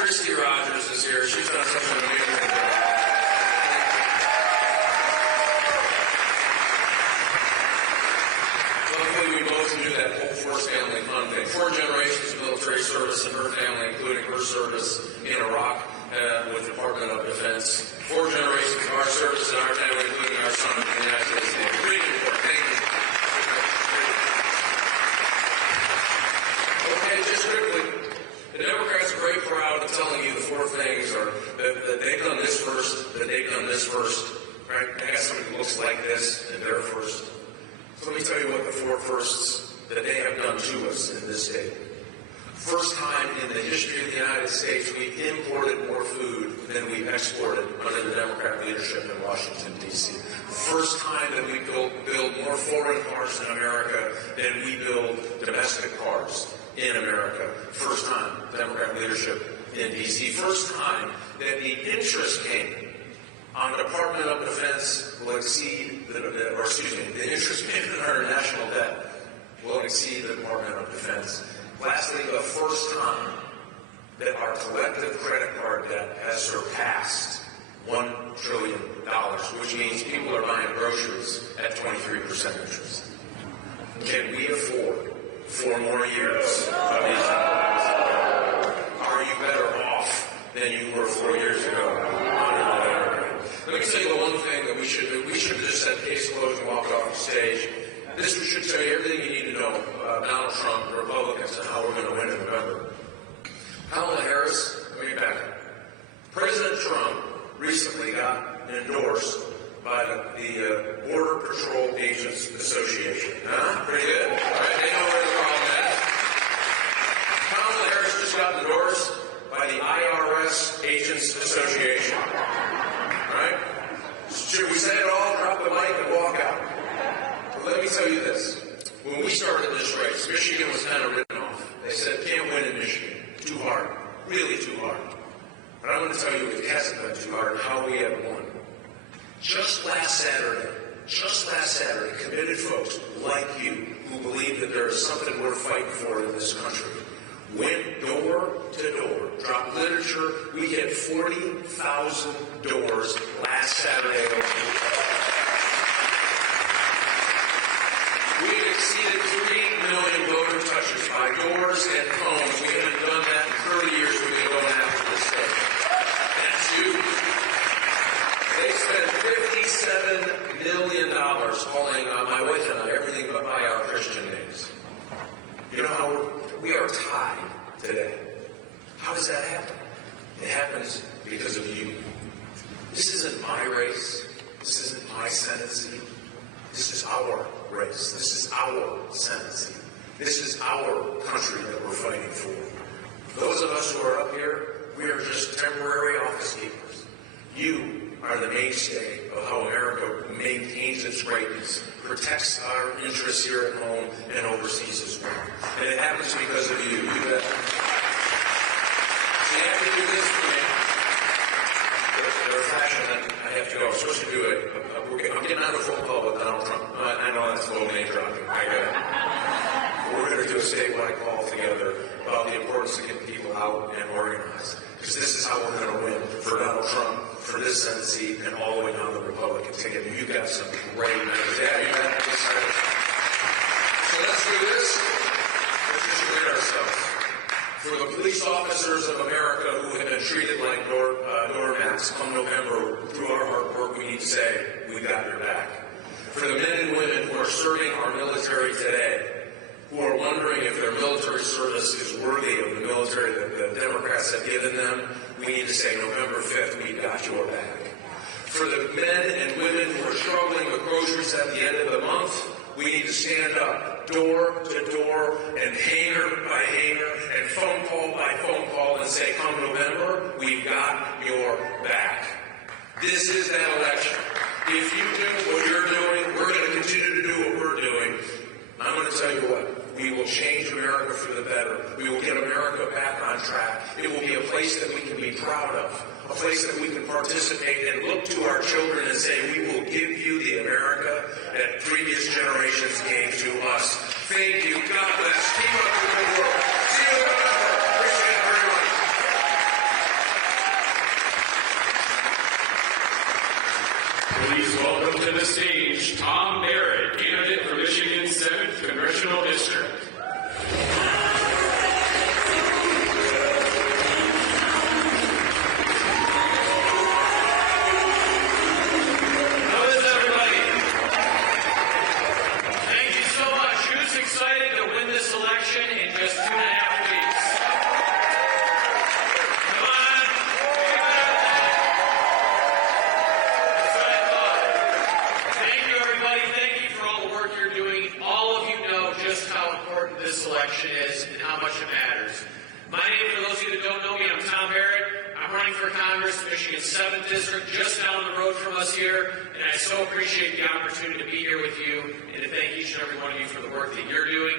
Is here. She's done such an amazing job. Luckily, we both knew that whole Force family fun thing. 4 generations of military service in her family, including her service in Iraq with the Department of Defense. 4 generations of our service in our family, including our son in the United States Navy. Really important. Thank you. Okay, just quickly. The Democrats are very proud of telling you the 4 things are that they've done this first, that they've done this first, right? I got somebody who looks like this, and they're first. So let me tell you what the 4 firsts that they have done to us in this state. First time in the history of the United States, we've imported more food than we've exported under the Democrat leadership in Washington, D.C. First time that we build more foreign cars in America than we build domestic cars in America. First time, Democrat leadership in D.C. First time that the interest payment on the Department of Defense will exceed, the interest payment on our national debt will exceed the Department of Defense. Lastly, the first time that our collective credit card debt has surpassed $1 trillion, which means people are buying groceries at 23% interest. Can we afford 4 more years of these policies? Are you better off than you were 4 years ago under the Democrat? Let me tell you the one thing that we should do. We should have just said case closed and walked off the stage. This should tell you everything you need to know about Donald Trump and Republicans and how we're going to win in November. Kamala Harris, let me back up. President Trump recently got endorsed by the Border Patrol Agents Association. Pretty good. All right, they know where the problem is. Kamala Harris just got endorsed by the IRS Agents Association. All right? Should we say it all, drop the mic, and walk out? But let me tell you this. When we started this race, Michigan was kind of written off. They said, can't win in Michigan. Too hard. Really too hard. But I'm going to tell you it hasn't been too hard, how we have won. Just last Saturday, committed folks like you who believe that there is something we're fighting for in this country went door to door, dropped literature. We hit 40,000 doors last Saturday. We've exceeded 3 million voter touches by doors and phones. We haven't done that in 30 years. We've been going after this state. That's huge. They spent $57 million calling my wife and I everything but by our Christian names. You know how we are tied today. How does that happen? It happens because of you. This isn't my race. This isn't my Senate. This is our race. This is our Senate. This is our country that we're fighting for. Those of us who are up here, we are just temporary office keepers. You are the mainstay of how America maintains its greatness, protects our interests here at home and overseas as well. And it happens because of you. You bet. So you have to do this for me. There's a fashion that I have to go. I'm supposed to do it. I'm getting on a phone call with Donald Trump. I know that's a little name dropping. I got it. We're going to do a statewide call together about the importance of getting people out and organized. Because this is how we're going to win for Donald Trump, for this Senate seat, and all the way down the Republican ticket. And you've got some great members. Yeah, you got it. So let's do this. Let's just rid ourselves. For the police officers of America who have been treated like doormats come November, through our hard work, we need to say, we got your back. For the men and women who are serving our military today, who are wondering if their military service is worthy of the military that the Democrats have given them, we need to say November 5th, we got your back. For the men and women who are struggling with groceries at the end of the month, we need to stand up door to door and hangar by hangar and phone call by phone call and say, come November, we've got your back. This is that election. If you do what you're doing, we're going to continue to do what we're doing. I'm going to tell you what. We will change America for the better. We will get America back on track. It will be a place that we can be proud of, a place that we can participate and look to our children and say, we will give you the America that previous generations gave to us. Thank you. God bless. Keep up the good work. See you in November. Appreciate it very much. to the stage Tom Barrett, candidate for Michigan's 7th Congressional District. This election is and how much it matters. My name, for those of you that don't know me, I'm Tom Barrett. I'm running for Congress, Michigan's 7th District, just down the road from us here, and I so appreciate the opportunity to be here with you and to thank each and every one of you for the work that you're doing.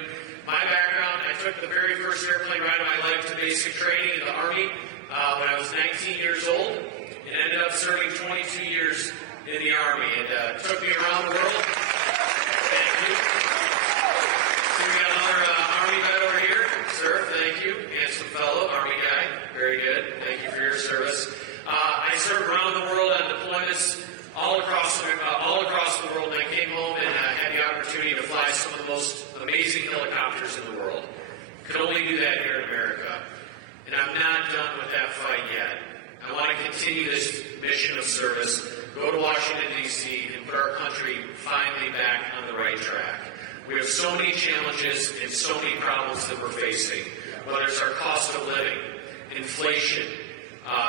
My background, I took the very first airplane ride of my life to basic training in the Army when I was 19 years old and ended up serving 22 years in the Army. It took me around the world. Thank you. We got another Army vet over here. Sir, thank you. Handsome fellow, Army guy. Very good. Thank you for your service. I served around the world on deployments all across the world, and I came home and had the opportunity to fly some of the most amazing helicopters in the world. Could only do that here in America. And I'm not done with that fight yet. I want to continue this mission of service, go to Washington, D.C., and put our country finally back on the right track. We have so many challenges and so many problems that we're facing, whether it's our cost of living, inflation,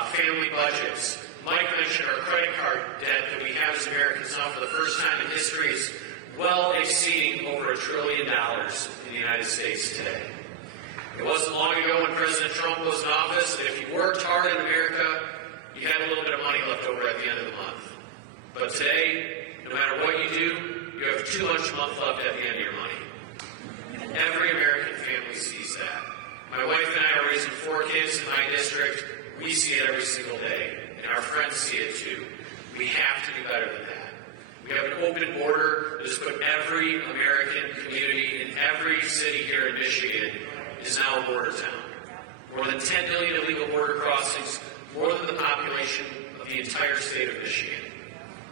family budgets. Mike mentioned our credit card debt that we have as Americans now for the first time in history is well exceeding over $1 trillion in the United States today. It wasn't long ago when President Trump was in office that if you worked hard in America, you had a little bit of money left over at the end of the month. But today, no matter what you do, you have too much month left at the end of your money. Every American family sees that. My wife and I are raising 4 kids in my district. We see it every single day, and our friends see it too. We have to do better than that. We have an open border that has put every American community in every city here in Michigan is now a border town. More than 10 million illegal border crossings, more than the population of the entire state of Michigan.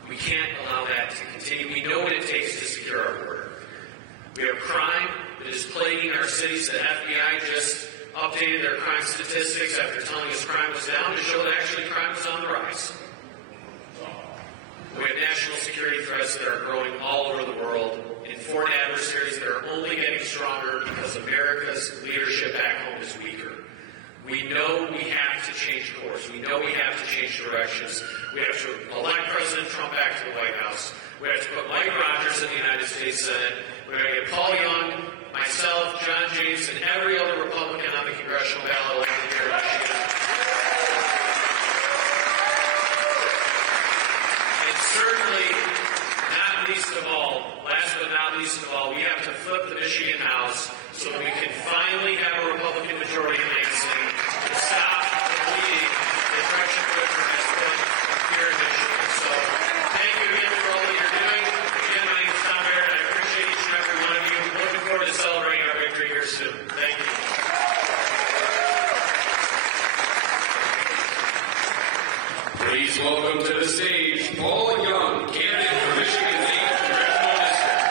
We can't allow that to continue. We know what it takes to secure our border. We have crime that is plaguing our cities. The FBI just updated their crime statistics after telling us crime was down to show that actually crime was on the rise. We have national security threats that are growing all over the world and foreign adversaries that are only getting stronger because America's leadership back home is weaker. We know we have to change course. We know we have to change directions. We have to elect President Trump back to the White House. We have to put Mike Rogers in the United States Senate. We're going to get Paul Young, myself, John James, and every other Republican on the congressional ballot elected here in Michigan. And certainly, not least of all, last but not least of all, we have to flip the Michigan House so that we can finally have a Republican majority in Lansing to stop the bleeding that Direction Whitmer has put here in Michigan. So thank you again for all that you're doing. Again, my name is Tom Barrett. I appreciate each and every one of you. Looking forward to celebrating our victory here soon. Thank you. Please welcome to the stage Paul Young, candidate for Michigan's 8th Congressional District.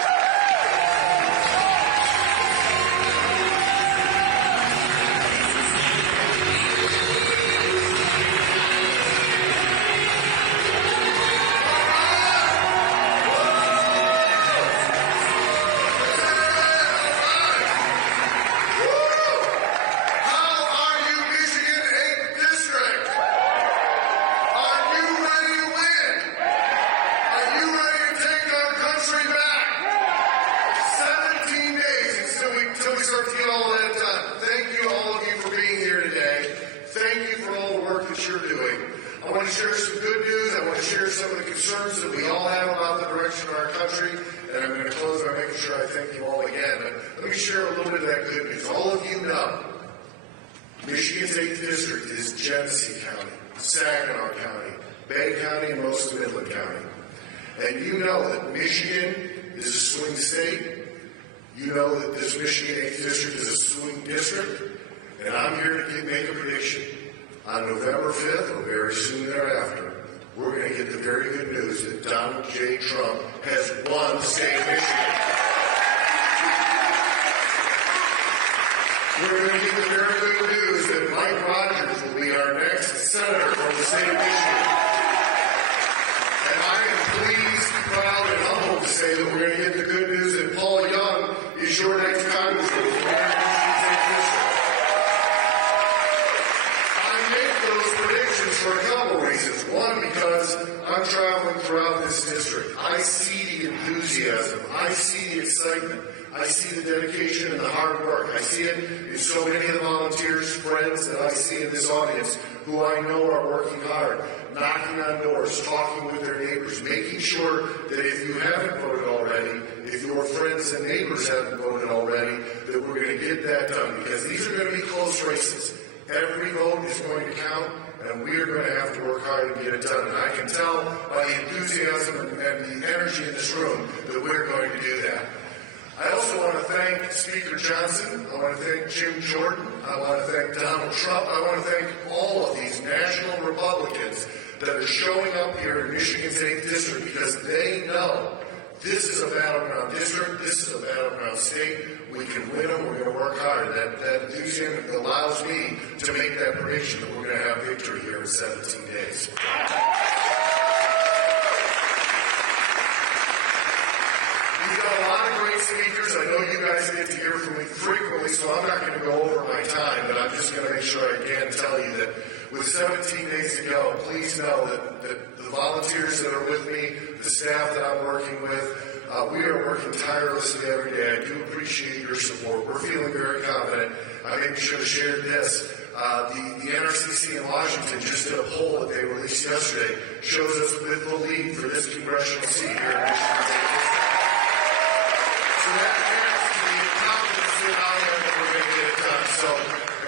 I want to share some good news. I want to share some of the concerns that we all have about the direction of our country. And I'm going to close by making sure I thank you all again. But let me share a little bit of that good news. All of you know Michigan's 8th District is Genesee County, Saginaw County, Bay County, and most of Midland County. And you know that Michigan is a swing state. You know that this Michigan 8th District is a swing district. And I'm here to make a prediction. On November 5th, or very soon thereafter, we're going to get the very good news that Donald J. Trump has won the state of Michigan. We're going to get the very good news that Mike Rogers will be our next senator from the state of Michigan. And I am pleased, proud, and humbled to say that we're going to get the good news that Paul Young is your next congressman from the Michigan State District. I make those predictions for a couple reasons. One, because I'm traveling throughout this district. I see the enthusiasm. I see the excitement. I see the dedication and the hard work. I see it in so many of the volunteers, friends that I see in this audience who I know are working hard, knocking on doors, talking with their neighbors, making sure that if you haven't voted already, if your friends and neighbors haven't voted already, that we're going to get that done, because these are going to be close races. Every vote is going to count, and we are going to have to work hard to get it done. And I can tell by the enthusiasm and the energy in this room that we're going to do that. I also want to thank Speaker Johnson. I want to thank Jim Jordan. I want to thank Donald Trump. I want to thank all of these national Republicans that are showing up here in Michigan's 8th District, because they know this is a battleground district. This is a battleground state. We can win them. We're going to work hard. That enthusiasm allows me to make that prediction that we're going to have victory here in 17 days. We've got a lot of great speakers. I know you guys get to hear from me frequently, so I'm not going to go over my time, but I'm just going to make sure I again tell you that with 17 days to go, please know that the volunteers that are with me, the staff that I'm working with, we are working tirelessly every day. I do appreciate your support. We're feeling very confident. I maybe should have shared this. The NRCC in Washington just did a poll that they released yesterday, shows us with the lead for this congressional seat here in Michigan. So that adds to the confidence that I have that we're going to get it done. So,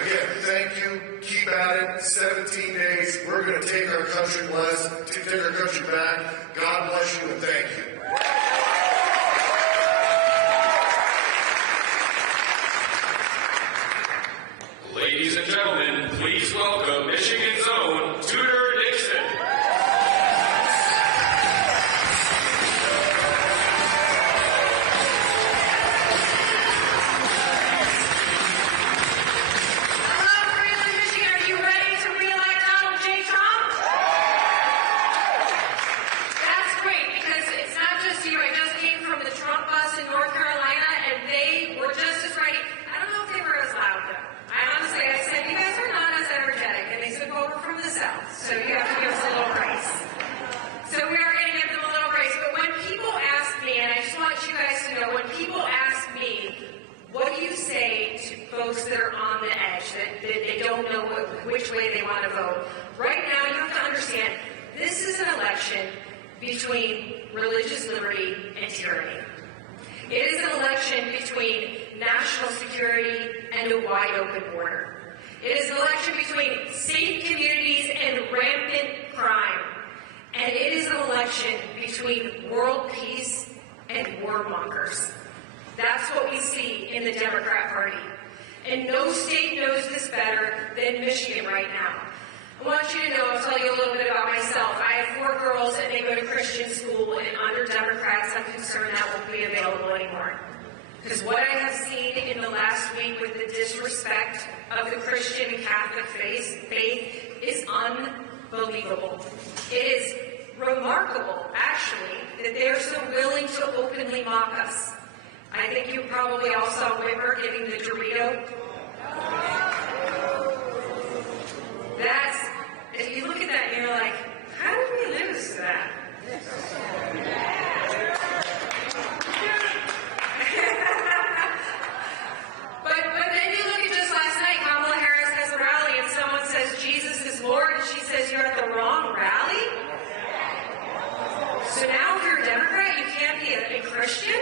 again, thank you. Keep at it. 17 days. We're going to take our country back. God bless you, and thank you. Ladies and gentlemen, please welcome Michigan's own Tudor Dixon. Hello, Freeland, Michigan. Are you ready to re-elect Donald J. Trump? That's great, because it's not just you. I just came from the Trump bus in North Carolina, and they were just as ready. I don't know if they were as loud, though. I said, you guys are not as energetic, and they said, well, we're from the South, so you have to give us a little grace. So we are going to give them a little grace. But when people ask me, and I just want you guys to know, when people ask me, what do you say to folks that are on the edge, that they don't know which way they want to vote? Right now, you have to understand, this is an election between religious liberty and tyranny. It is an election between national security and a wide-open border. It is an election between safe communities and rampant crime. And it is an election between world peace and warmongers. That's what we see in the Democrat Party. And no state knows this better than Michigan right now. I want you to know, I'll tell you a little bit about myself. I have 4 girls, and they go to Christian school, and under Democrats, I'm concerned that won't be available anymore. Because what I have seen in the last week with the disrespect of the Christian and Catholic faith is unbelievable. It is remarkable, actually, that they are so willing to openly mock us. I think you probably all saw Whitmer giving the Dorito. If you look at that, you're like, how did we lose to that? But then you look at just last night, Kamala Harris has a rally and someone says Jesus is Lord, and she says you're at the wrong rally? So now if you're a Democrat, you can't be a Christian?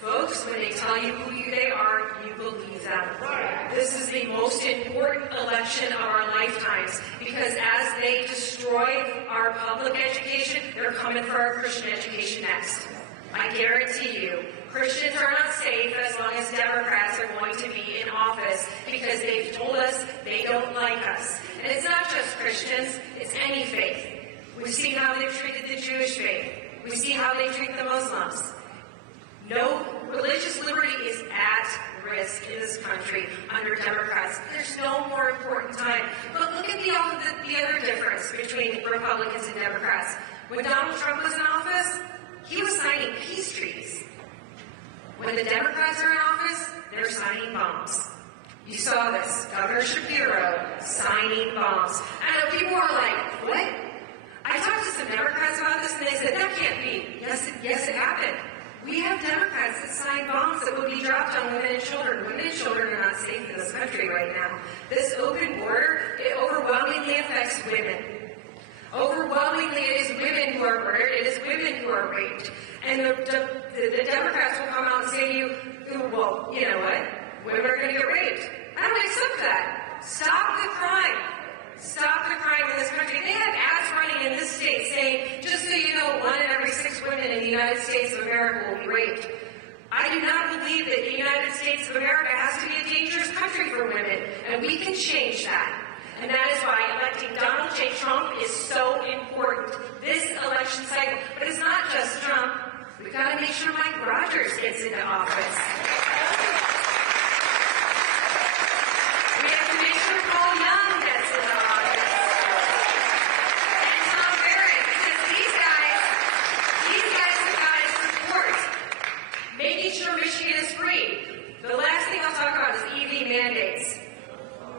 Folks, when they tell you who they are, you believe them. This is the most important election of our lifetimes, because as they destroy our public education, they're coming for our Christian education next. I guarantee you, Christians are not safe as long as Democrats are going to be in office, because they've told us they don't like us. And it's not just just Christians, it's any faith. We've seen how they've treated the Jewish faith. We see how they treat the Muslims. No, religious liberty is at risk in this country under Democrats. There's no more important time. But look at the other difference between Republicans and Democrats. When Donald Trump was in office, he was signing peace treaties. When the Democrats are in office, they're signing bombs. You saw this. Governor Shapiro signing bombs. I know people are like, what? I talked to some Democrats about this, and they said, that can't be. Yes, it happened. We have Democrats that sign bombs that will be dropped on women and children. Women and children are not safe in this country right now. This open border, it overwhelmingly affects women. Overwhelmingly, it is women who are murdered. It is women who are raped. And the Democrats will come out and say to you, well, you know what? Women are going to get raped. I don't accept that. Stop the crime. Stop the crime in this country. They have ads running in this state saying, just so you know, 1 in every 6 women in the United States of America will be raped. I do not believe that the United States of America has to be a dangerous country for women, and we can change that. And that is why electing Donald J. Trump is so important this election cycle. But it's not just Trump. We've got to make sure Mike Rogers gets into office. We have to make sure Paul Young gets into office. And Tom Barrett, because these guys have got to support making sure Michigan is free. The last thing I'll talk about is EV mandates.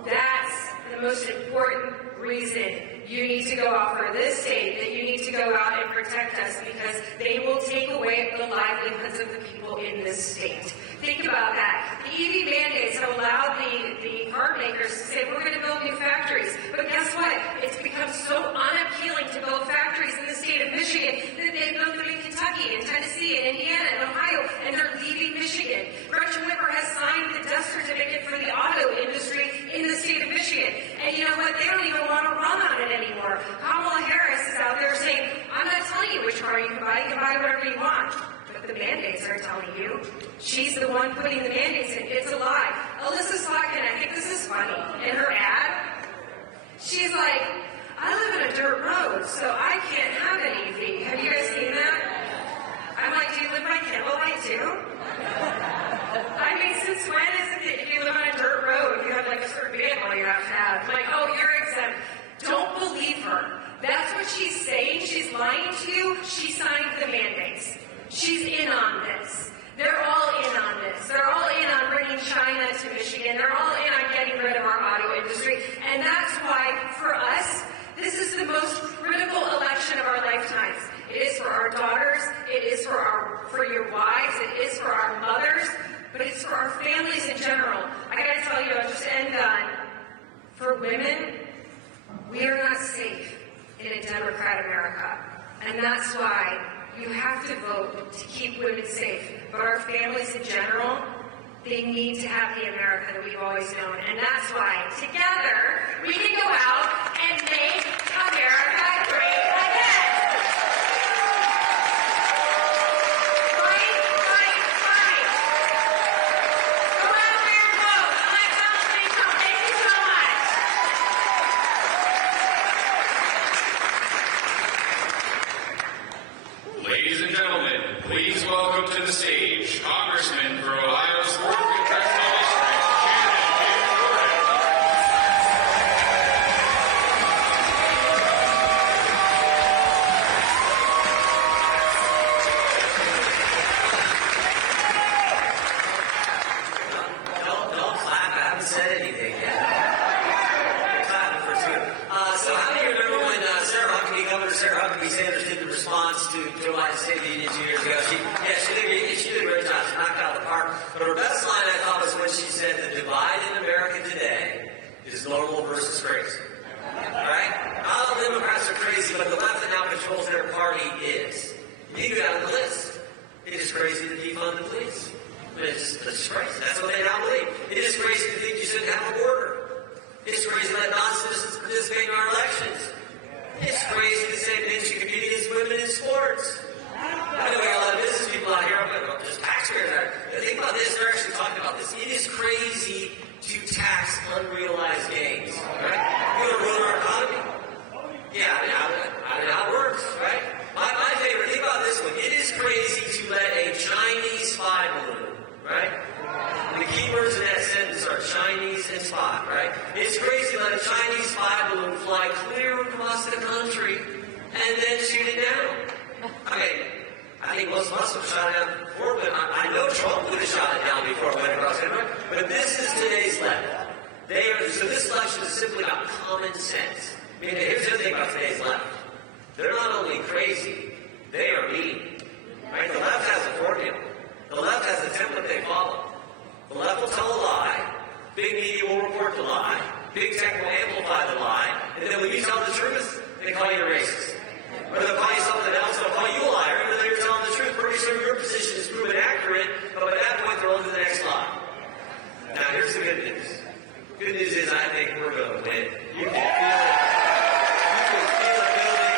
That's the most important reason you need to go out for this state, that you need to go out and protect us, because they will take away the livelihoods of the people in this state. Think about that. The EV mandates have allowed the car makers to say, we're going to build new factories. But guess what? It's become so unappealing to build factories in the state of Michigan that they built them in Kentucky and Tennessee and Indiana and Ohio, and they're leaving Michigan. Gretchen Whitmer has signed the death certificate for the auto industry in the state of Michigan. And you know what? They don't even want to run on it anymore. Kamala Harris is out there saying, I'm not telling you which car you can buy whatever you want. But the mandates are telling you. She's the one putting the mandates in. It's a lie. Alyssa Slotkin, I think this is funny, in her ad, she's like, I live in a dirt road, so I can't have an EV. Have you guys seen that? I'm like, do you live by candlelight too? I mean, since when is it that if you live on a dirt road, you have like a certain vehicle you have to have? Like, oh, you're exempt. Don't believe her. That's what she's saying. She's lying to you. She signed the mandates. She's in on this. They're all in on this. They're all in on bringing China to Michigan. They're all in on getting rid of our auto industry. And that's why, for us, this is the most critical election of our lifetimes. It is for our daughters. It is for your wives. It is for our mothers. But it's for our families in general. I got to tell you, I'll just end on, for women, we are not safe in a Democrat America. And that's why you have to vote to keep women safe. But our families in general, they need to have the America that we've always known. And that's why, together, we can go out and make America great again. Fight, fight, fight. Go out there and vote. Elect Donald J. Trump. Thank you so much. Ladies and gentlemen, please welcome to the stage Congressman for Ohio's 4th Congressional District, Shannon Gordon. Don't clap. I haven't said anything yet. You're clapping for two. So how many of you remember when Governor Sarah Huckabee Sanders did the response to Joe Biden's State of the Union 2 years ago? She did a great job. She knocked it out of the park. But her best line, I thought, was when she said, the divide in America today is normal versus crazy. All right? All the Democrats are crazy, but the left that now controls their party is. You go down the list. It is crazy to defund the police. It's crazy. That's what they now believe. It is crazy to think you shouldn't have a border. It's crazy to let non-citizens participate in our elections. It's crazy to say men should compete against women in sports. I know we got a lot of business people out here, but just taxpayers. Think about this. They're actually talking about this. It is crazy to tax unrealized gains. Right? fly clear across the country and then shoot it down. I mean, I think most of us have shot it down before, but I know Trump would have shot it down before it went across the country. But this is today's left. So this election is simply about common sense. I mean, here's the other thing about today's left. They're not only crazy, they are mean. Right? The left has a formula. The left has a template they follow. The left will tell a lie. Big media will report the lie. Big tech will amplify the lie. And then when you tell the truth, they call you a racist. Or they'll call you something else, they'll call you a liar, even though you're telling the truth. Pretty soon your position is proven accurate, but by that point they're on to the next lie. Now here's the good news. Good news is I think we're going to win. You can feel it. You can feel it building.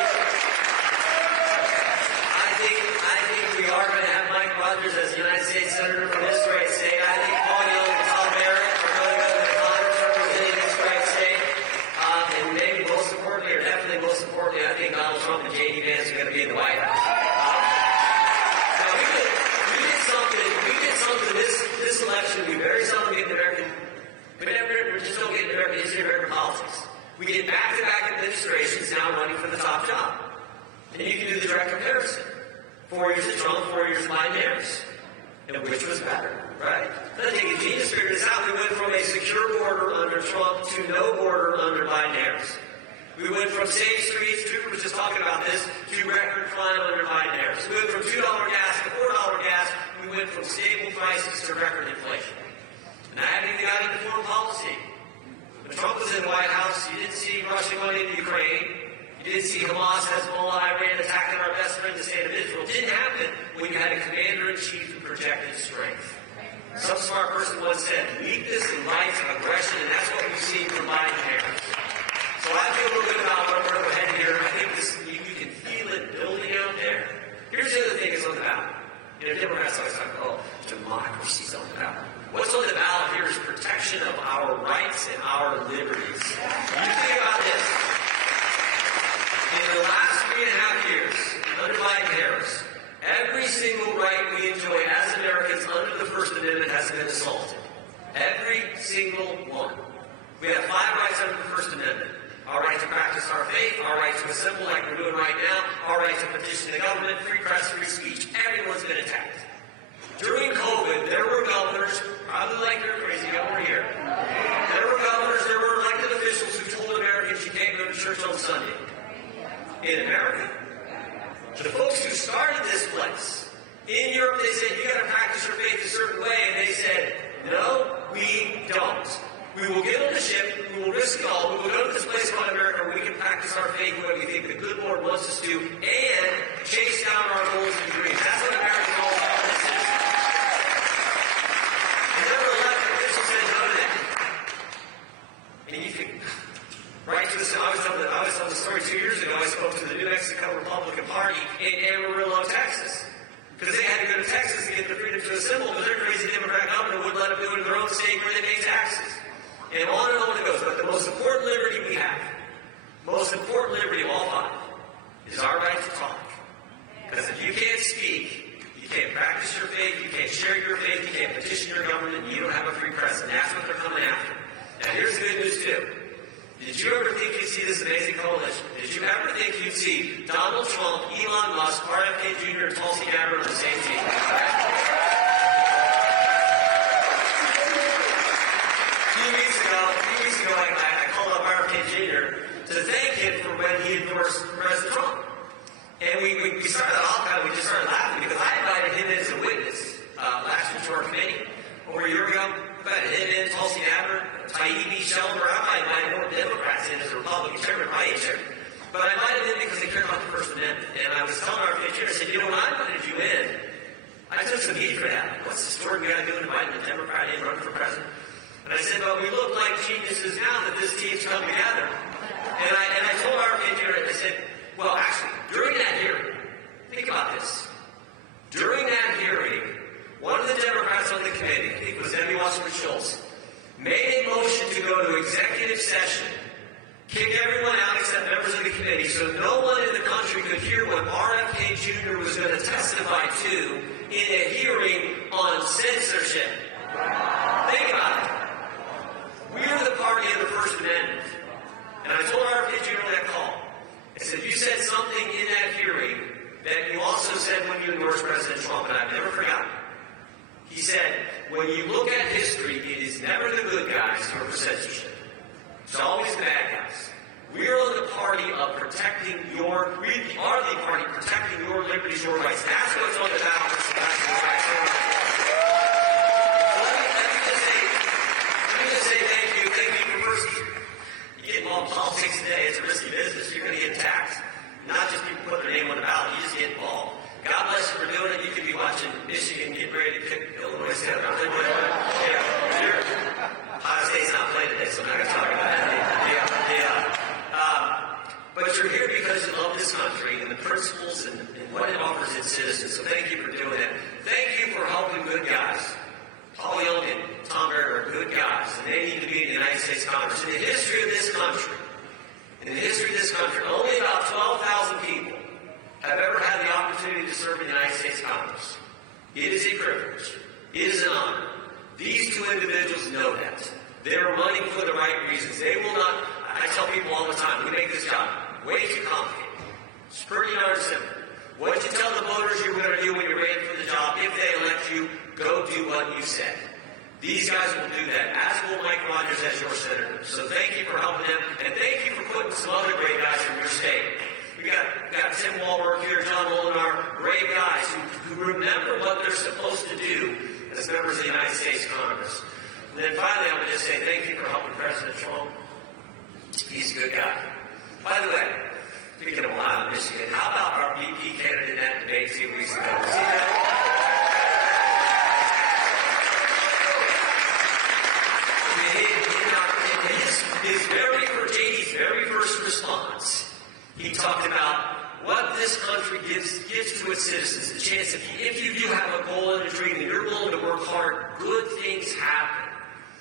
I think we are going to have Mike Rogers as United States Senator from this great state. I think Paul Young and Tom Barrett are going to go to the Congress representing this great state. And maybe most importantly, or definitely most importantly, I think Donald Trump and J.D. Vance are going to be in the White House. Now we did something this election we very seldom get in American. We just don't get in American history, American politics. We get back-to-back administrations now running for the top job. And you can do the direct comparison. 4 years of Trump, 4 years of Biden-Harris. And which was better, right? I think ingenious figured this out. We went from a secure border under Trump to no border under Biden-Harris. We went from safe streets, Tudor was just talking about this, to record crime under Biden-Harris. We went from $2 gas to $4 gas. We went from stable prices to record inflation. And I haven't even got into foreign policy. When Trump was in the White House, you didn't see Russia going into Ukraine. You didn't see Hamas, Hezbollah, Iran attacking our best friend, the state of Israel. It didn't happen when you had a commander-in-chief who projected strength. Some smart person once said, weakness invites aggression, and that's what we've seen from Biden-Harris. So I feel a little bit about where we're headed here. I think you can feel it building out there. Here's the other thing it's on the ballot. Democrats always talk about, democracy's on the ballot. What's on the ballot here is protection of our rights and our liberties. You think about this. In the last 3.5 years, under Biden-Harris, every single right we enjoy as Americans under the First Amendment has been assaulted. Every single one. We have 5 rights under the First Amendment. Our right to practice our faith, our right to assemble like we're doing right now, our right to petition the government, free press, free speech. Everyone's been attacked. During COVID, there were governors, probably like your crazy governor here. There were governors, there were elected officials who told Americans you can't go to church on Sunday. In America. The folks who started this place, in Europe, they said, you got to practice your faith a certain way, and they said, no, we don't. We will get on the ship, we will risk it all, we will go to this place called America where we can practice our faith the way we think the good Lord wants us to, and chase down our goals and dreams. That's what America's all about. And there were elected officials said no to that. And you think, right to this, I was telling the story 2 years ago. I spoke to the New Mexico Republican Party in Amarillo, Texas. Because they had to go to Texas to get the freedom to assemble, but their crazy Democrat governor wouldn't let them do it in their own state where they pay taxes. And on it goes. But the most important liberty we have, most important liberty of all 5, is our right to talk. Because if you can't speak, you can't practice your faith, you can't share your faith, you can't petition your government, and you don't have a free press. And that's what they're coming after. Now here's the good news too. Did you ever think you'd see this amazing coalition? Did you ever think you'd see Donald Trump, Elon Musk, RFK Jr., and Tulsi Gabbard on the same team? A few weeks ago, I called up RFK Jr. to thank him for when he endorsed President Trump. And we started off we just started laughing because I invited him in as a witness last week to our committee over a year ago. I invited him in, Tulsi Gabbard, Taibbi, Shelmer. I invited more Democrats in as a Republican chairman, my chairman. But I invited him because they cared about the First Amendment. And I was telling RFK Jr., I said, when I invited you in, I took some heat for that. What's the story we got to do in inviting a Democrat in running for president? And I said, well, we look like geniuses now that this team's come together. And I told RFK Jr., I said, well, actually, during that hearing, think about this. During that hearing, one of the Democrats on the committee, I think it was Emmy Wasserman-Schultz, made a motion to go to executive session, kick everyone out except members of the committee, so no one in the country could hear what RFK Jr. was going to testify to in a hearing on censorship. Think about it. We're the party of the First Amendment. And I told RFK Jr., said, you said something in that hearing that you also said when you endorsed President Trump, and I've never forgotten. He said, when you look at history, it is never the good guys who are for censorship. It's always the bad guys. We are the party of protecting your, we are the party protecting your liberties, your rights. That's what's on the ballot. That's what I said. Let me just say thank you. Thank you for first. You get involved in politics today, it's a risky business. You're going to get taxed. Not just people put their name on the ballot, you just get involved. God bless you for doing it. You could be watching Michigan get ready to kick Illinois State. Yeah, sure. Ohio State's not playing today, so I'm not going to talk about that. But you're here because you love this country and the principles and what it offers its citizens. So thank you for doing that. Thank you for helping good guys. Paul Young and Tom Barrett are good guys, and they need to be in the United States Congress. In the history of this country, only about 12,000 people have ever had the opportunity to serve in the United States Congress. It is a privilege. It is an honor. These two individuals know that. They are running for the right reasons. They will not, I tell people all the time, we make this job way too complicated. It's pretty darn simple. What you tell the voters you're going to do when you're ready for the job, if they elect you, go do what you said. These guys will do that, as will Mike Rogers as your senator. So thank you for helping them, and thank you for putting some other great guys from your state. We got Tim Walberg here, John Molinar, great guys who remember what they're supposed to do as members of the United States Congress. And then finally, I'm going to just say thank you for helping President Trump. He's a good guy. By the way, speaking of Ohio and Michigan, how about our VP candidate in that debate 2 weeks ago? See that? JD's very first response, he talked about what this country gives to its citizens, the chance if you do have a goal and a dream and you're willing to work hard, good things happen.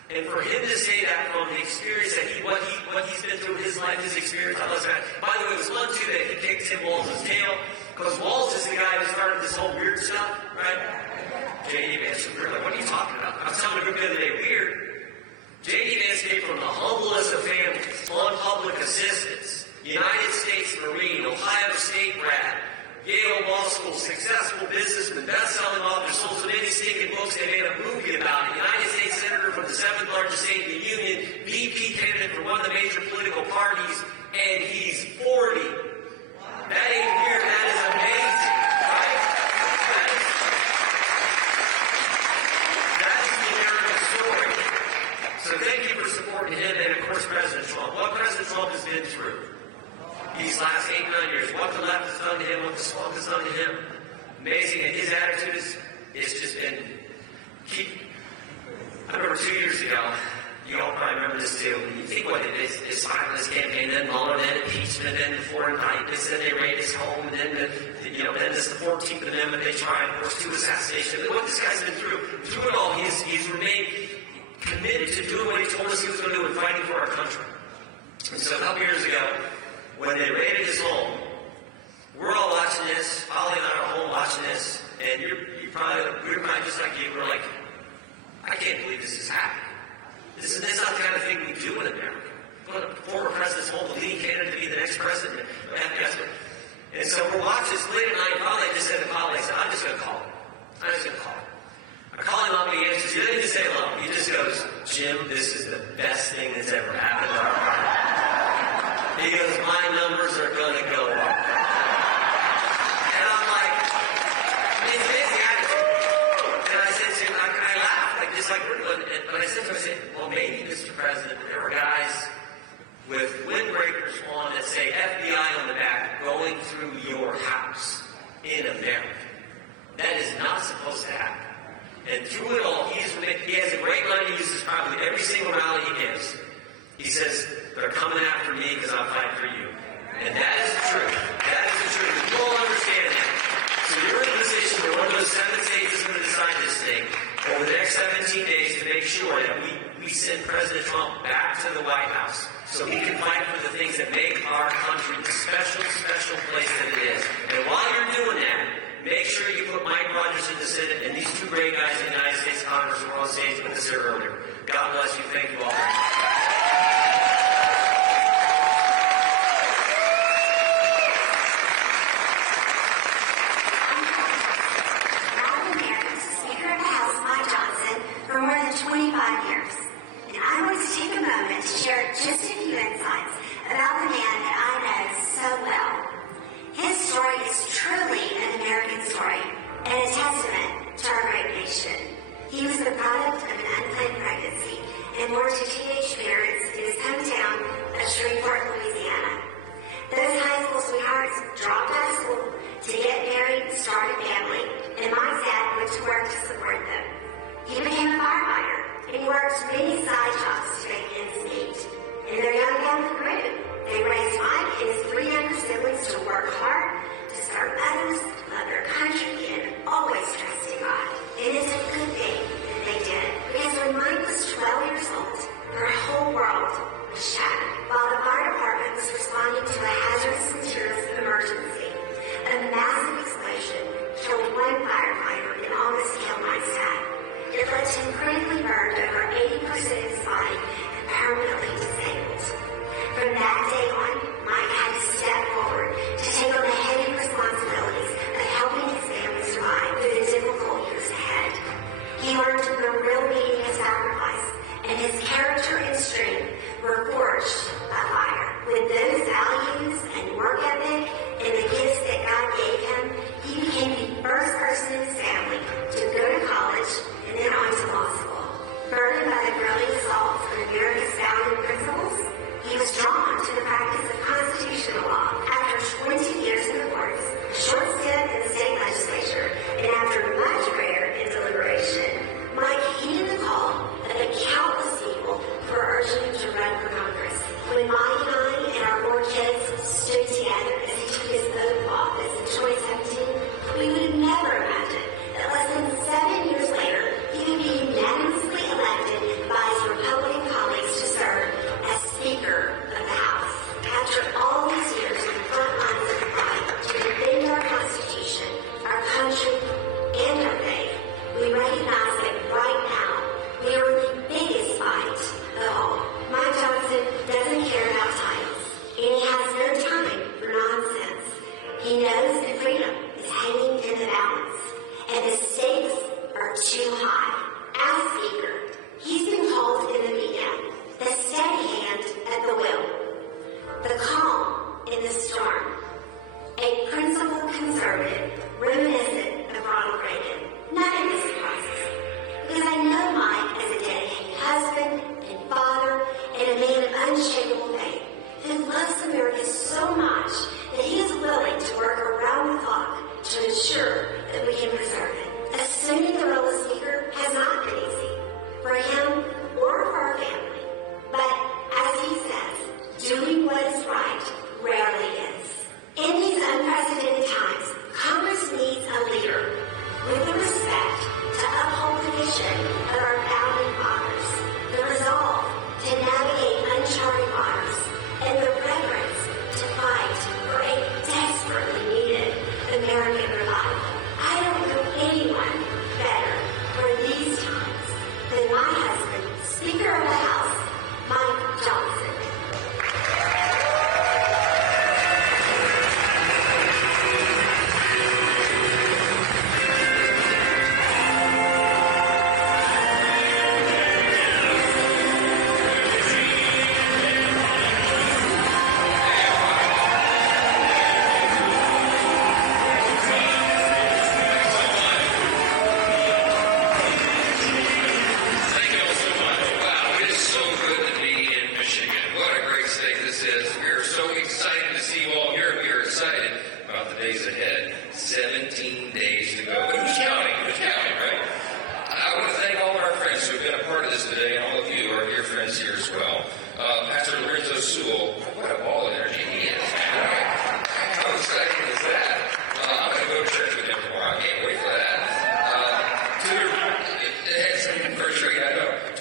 And for him to say that from the experience that what he's been through in his life, his experience, I love that. By the way, it was fun too that he kicked Tim Walz's tail, because Walz is the guy who started this whole weird stuff, right? JD Vance, we're like, what are you talking about? I was telling a group the other day, weird. J.D. Vance came from the humblest of families, on public assistance, United States Marine, Ohio State grad, Yale Law School, successful businessman, best-selling author, sold so many stinking books they made a movie about it, United States Senator from the 7th largest state in the Union, VP candidate for one of the major political parties, and he's 40. That ain't weird, that is amazing, right? That is the American story. So thank you for supporting him and, of course, President Trump. What President Trump has been through these last 8-9 years, what the left has done to him, what the swamp has done to him, amazing. And his attitude it's just been I remember 2 years ago, you all probably remember this too, you think what it is, this violence campaign, then Mueller, then impeachment, then the foreign indictments, then they raid his home, and then then this the 14th Amendment they tried, of course, 2 assassinations. What this guy's been through it all, he's remained committed to doing what he told us he was going to do and fighting for our country. And so a couple years ago, when they raided his home, we're all watching this, Holly and I are home watching this, and we're probably just like you, we're like, I can't believe this is happening. This is not the kind of thing we do in America. Go to former president's home, the leading candidate to be the next president. And so we're watching this late at night, probably just said to Holly, I said, I'm just going to call him. I call him up and he answers. He doesn't even say hello. He just goes, Jim, this is the best thing that's ever happened to our party. He goes, my numbers are going to go up. And I'm like, it's amazing attitude. And I said to him, I laughed, just like we're doing. But I said to him, well, maybe, Mr. President, there are guys with windbreakers on that say FBI on the back going through your house in America. That is not supposed to happen. And through it all, he has a great line he uses probably every single rally he gives. He says, they're coming after me because I'm fighting for you. And that is the truth. That is the truth. You all understand that. So you're in a position where one of those 7 states is going to decide this thing over the next 17 days to make sure that we send President Trump back to the White House so he can fight for the things that make our country the special, special place that it is. And while you're doing that, make sure you put Mike Rogers in the Senate and these 2 great guys in the United States Congress who were on stage with us here earlier. God bless you. Thank you all. loves America so much that he is willing to work around the clock to ensure that we can preserve it. Assuming the role of Speaker has not been easy for him or for our family. But as he says, doing what is right rarely is. In these unprecedented times, Congress needs a leader with the respect to uphold the vision of our founding fathers, the resolve to navigate uncharted waters, and the reverence to fight for a desperately needed American revival. I don't know anyone better for these times than my husband, Speaker of the House, Mike Johnson.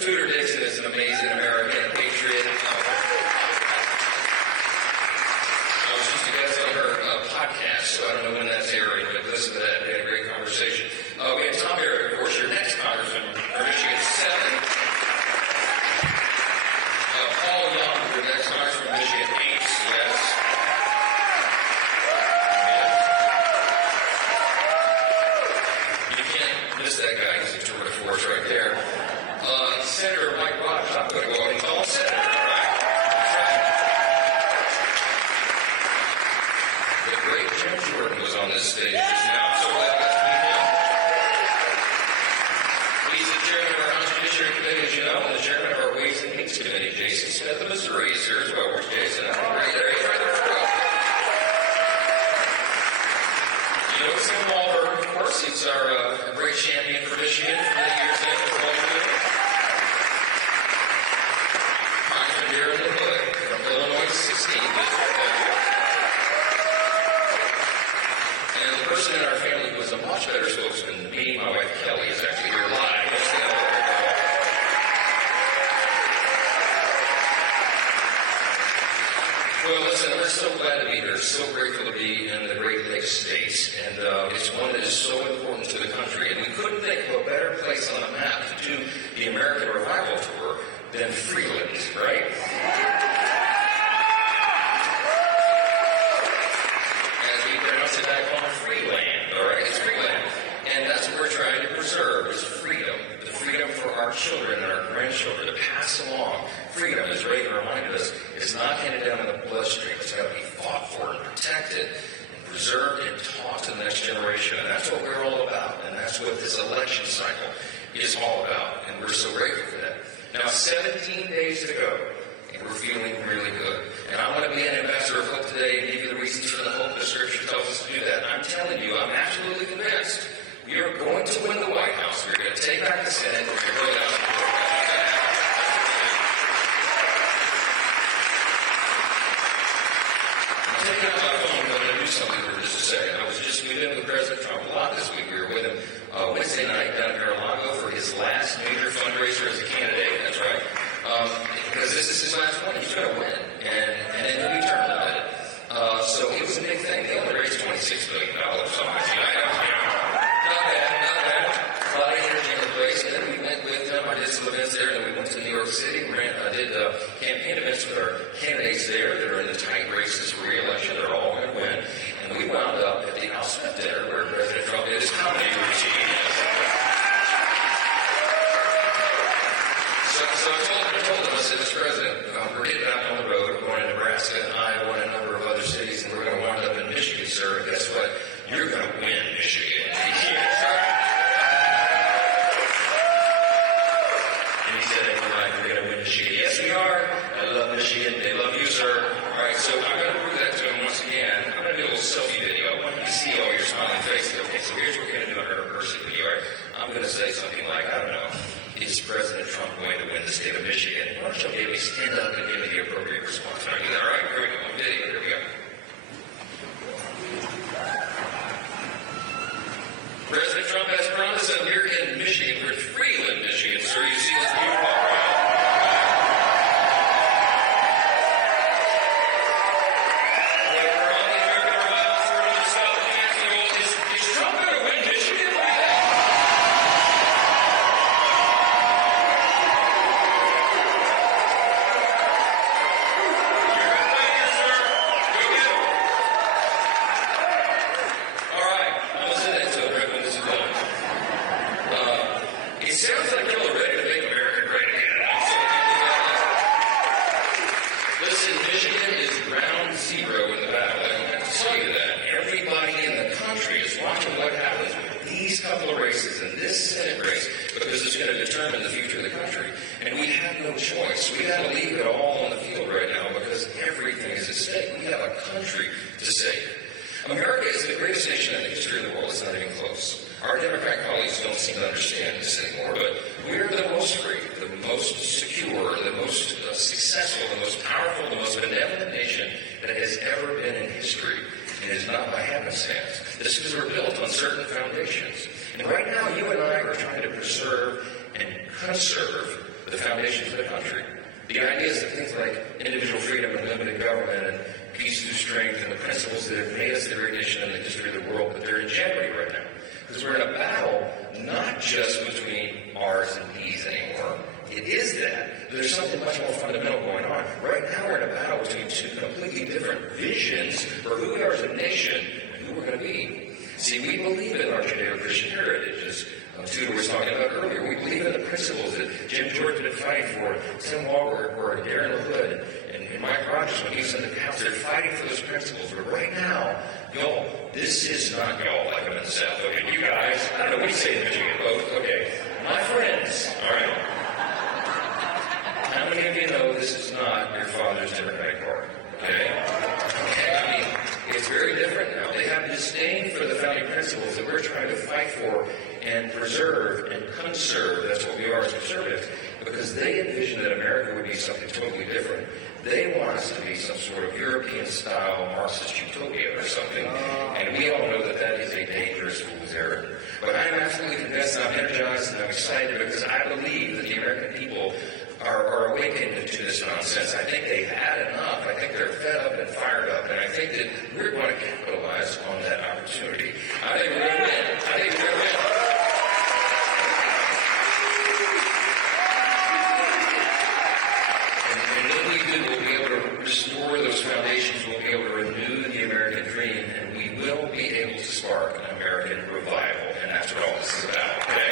Tudor Dixon is an amazing American patriot. I was just a guest on her podcast, so I don't know when that's airing, but listen to that. We had a great conversation. We had Tom Barrett, of course, your next congressman for Michigan 7. Paul Young, your next congressman from Michigan 8. Yes. You can't miss that guy. He's a tour de force right there. Senator Mike Rogers, I'm going to go ahead and call him Senator, all right? The great Jim Jordan was on this stage just now. I'm so glad I got to meet him. He's the chairman of our House Judiciary Committee, as you know, and the chairman of our Ways and Means Committee. Jason Smith of Missouri is here as well. Where's Jason? Right there. He's right there. You know, Tim Walberg, of course, he's our great champion for Michigan for many years now. From Illinois 16 district. And the person in our family who was a much better spokesman than me, my wife Kelly, is actually here live. Well, listen, we're so glad to be here, so grateful to be in the Great Lakes states, and it's one that is so important to the country. And we couldn't think of a better place on the map to do the American Revival Tour than Freeland, right? As we pronounce it back home, Freeland, all right? It's Freeland. And that's what we're trying to preserve, is freedom. The freedom for our children and our grandchildren to pass along. Freedom, as Ray reminded us, is not handed down in the bloodstream. It's got to be fought for and protected and preserved and taught to the next generation. And that's what we're all about. And that's what this election cycle is all about. And we're so grateful for that. Now, 17 days to go, and we're feeling really good. And I want to be an ambassador of hope today and give you the reasons for the hope that Scripture tells us to do that. And I'm telling you, I'm absolutely convinced we are going to win the White House. We're going to take back the Senate. We're going to go down to the floor. I'm taking out my phone. I'm going to do something for just a second. We've been with President Trump a lot this week. We were with him Wednesday night down in Mar-a-Lago for his last major fundraiser as a candidate. That's right. Because this is his last one. He's going to win. And then he'll be term limited. So it was a big thing. They only raised $26 billion. So much. Not bad. A lot of energy in the place. And then we went with him. I did some events there. And then we went to New York City. I did campaign events with our candidates there that are in the tight races for re-election. They're all going to win. And we wound up at the Al Smith dinner where President Trump did his comedy routine. So I told him, I said, Mr. President, we're getting out on the road. We're going to Nebraska and Iowa and a number of other cities, and we're going to wind up in Michigan, sir. And guess what? going to determine the future of the country. And we have no choice. We got to leave it all on the field right now because everything is at stake. We have a country to save. America is the greatest nation in the history of the world. It's not even close. Our Democrat colleagues don't seem to understand this anymore, but we're the most free, the most secure, the most successful, the most powerful, the most benevolent nation that has ever been in history. And it is not by happenstance. This is we're built on certain foundations. And right now, you and I are trying to preserve and conserve the foundations of the country. The ideas of things like individual freedom and limited government and peace through strength and the principles that have made us the great nation in the history of the world, but they're in jeopardy right now. Because we're in a battle not just between R's and P's anymore. It is that, but there's something much more fundamental going on. Right now we're in a battle between two completely different visions for who we are as a nation and who we're going to be. See, we believe in our Judeo-Christian heritage, as Tudor was talking about earlier. We believe in the principles that Jim Jordan had been fighting for, Tim Walker, or Darren LaHood, and Mike Rogers when he was in the House. They're fighting for those principles. But right now, y'all, this is not y'all like I'm in the South. Okay, you guys, I don't know what you say in Michigan, both. Okay, my friends, all right. How many of you know this is not your father's Democratic Party? Okay? I mean, it's very different now. They have disdain for the founding principles that we're trying to fight for and preserve and conserve. That's what we are as conservatives. Because they envision that America would be something totally different. They want us to be some sort of European-style Marxist utopia or something. And we all know that that is a dangerous fool's errand. But I'm absolutely convinced, I'm energized, and I'm excited because I believe that the American people are awakened to this nonsense. I think they've had enough. I think they're fed up and fired up. And I think that we're going to capitalize on that opportunity. I think we're going to win. I think we're going to win. And when we do, we'll be able to restore those foundations. We'll be able to renew the American dream. And we will be able to spark an American revival. And that's what all this is about. Okay?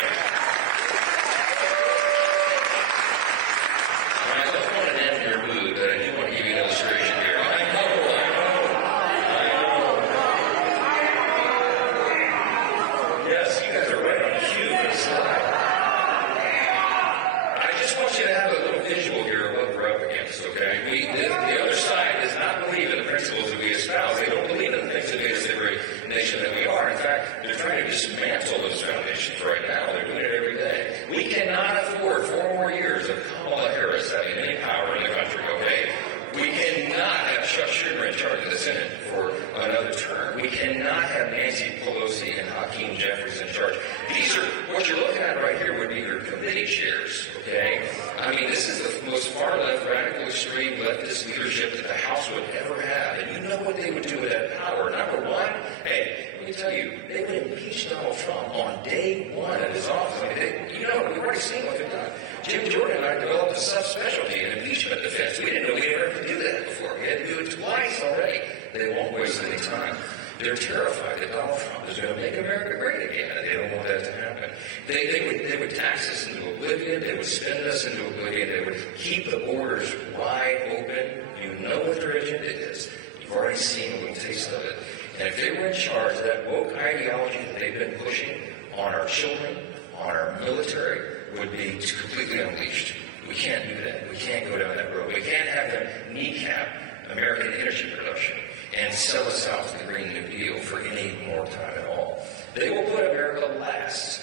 Dismantle those foundations right now. They're doing it every day. We cannot afford 4 more years of Kamala Harris having any power in the country, okay? We cannot have Chuck Schumer in charge of the Senate for another term. We cannot have Nancy Pelosi and Hakeem Jeffries in charge. These are, what you're looking at right here would be your committee chairs, okay? I mean, this is the most far-left, radical, extreme, leftist leadership that the House would ever have. And you know what they would do with that power. Number one, hey, let me tell you, they would impeach Donald Trump on day one of his office. I mean, we've already seen what they've done. Jim Jordan and I developed a subspecialty in impeachment defense. We didn't know we'd ever have to do that before. We had to do it twice already. They won't waste any time. They're terrified that Donald Trump is going to make America great again, and they don't want that to happen. They would tax us into oblivion. They would spend us into oblivion. They would keep the borders wide open. You know what their agenda is. You've already seen a little taste of it. And if they were in charge, that woke ideology that they've been pushing on our children, on our military, would be completely unleashed. We can't do that. We can't go down that road. We can't have them kneecap American energy production and sell us out to the Green New Deal for any more time at all. They will put America last,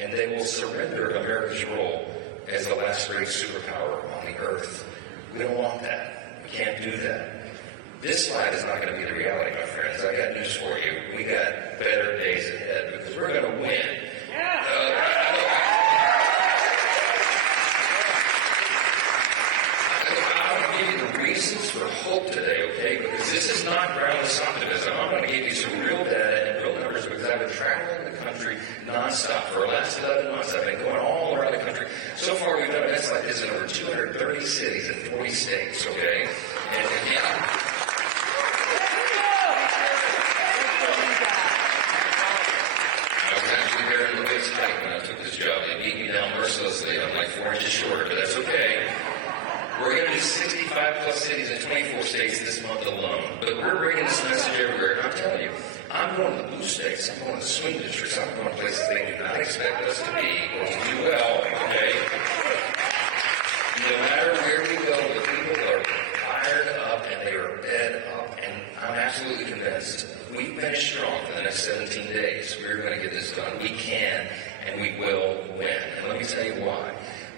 and they will surrender America's role as the last great superpower on the earth. We don't want that. We can't do that. This slide is not going to be the reality, my friends. I got news for you. We got better days ahead because we're going to win. I'll give you the reasons for hope today, okay? Because this is not groundless optimism. I'm going to give you some real data and real numbers because I've been traveling the country nonstop for the last 11 months. I've been going all around the country. So far, we've done events like this in over 230 cities in 40 states, okay? And yeah. When I took this job, they beat me down mercilessly. I'm like 4 inches shorter, but that's okay. We're going to do 65 plus cities in 24 states this month alone. But we're bringing this message everywhere. And I'm telling you, I'm I'm going to the blue states. I'm going to the swing districts. I'm going to places they do not expect us to be or to do well, okay? No matter where we go, the people are fired up and they are fed up. And I'm absolutely convinced we finish strong for the next 17 days. We're going to get this done. We can and we will win. And let me tell you why.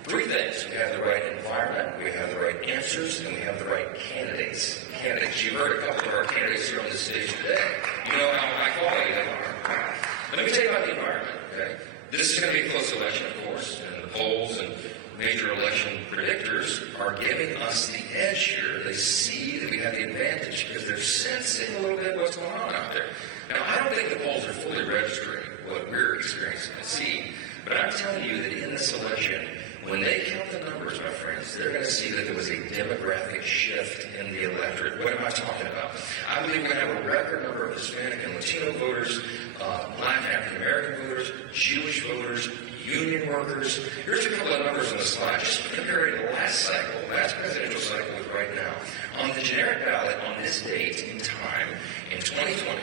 3 things. We have the right environment, we have the right answers, and we have the right candidates. You've heard a couple of our candidates here on this stage today. You know how high quality they are. Let me tell you about the environment, okay? This is going to be a close election, of course, and the polls and major election predictors are giving us the edge here. They see that we have the advantage because they're sensing a little bit what's going on out there. Now, I don't think the polls are fully registering what we're experiencing and seeing, but I'm telling you that in this election, when they count the numbers, my friends, they're going to see that there was a demographic shift in the electorate. What am I talking about? I believe we're going to have a record number of Hispanic and Latino voters, Black African American voters, Jewish voters, union workers. Here's a couple of numbers on the slide. Just comparing the last presidential cycle with right now. On the generic ballot on this date in time, in 2020,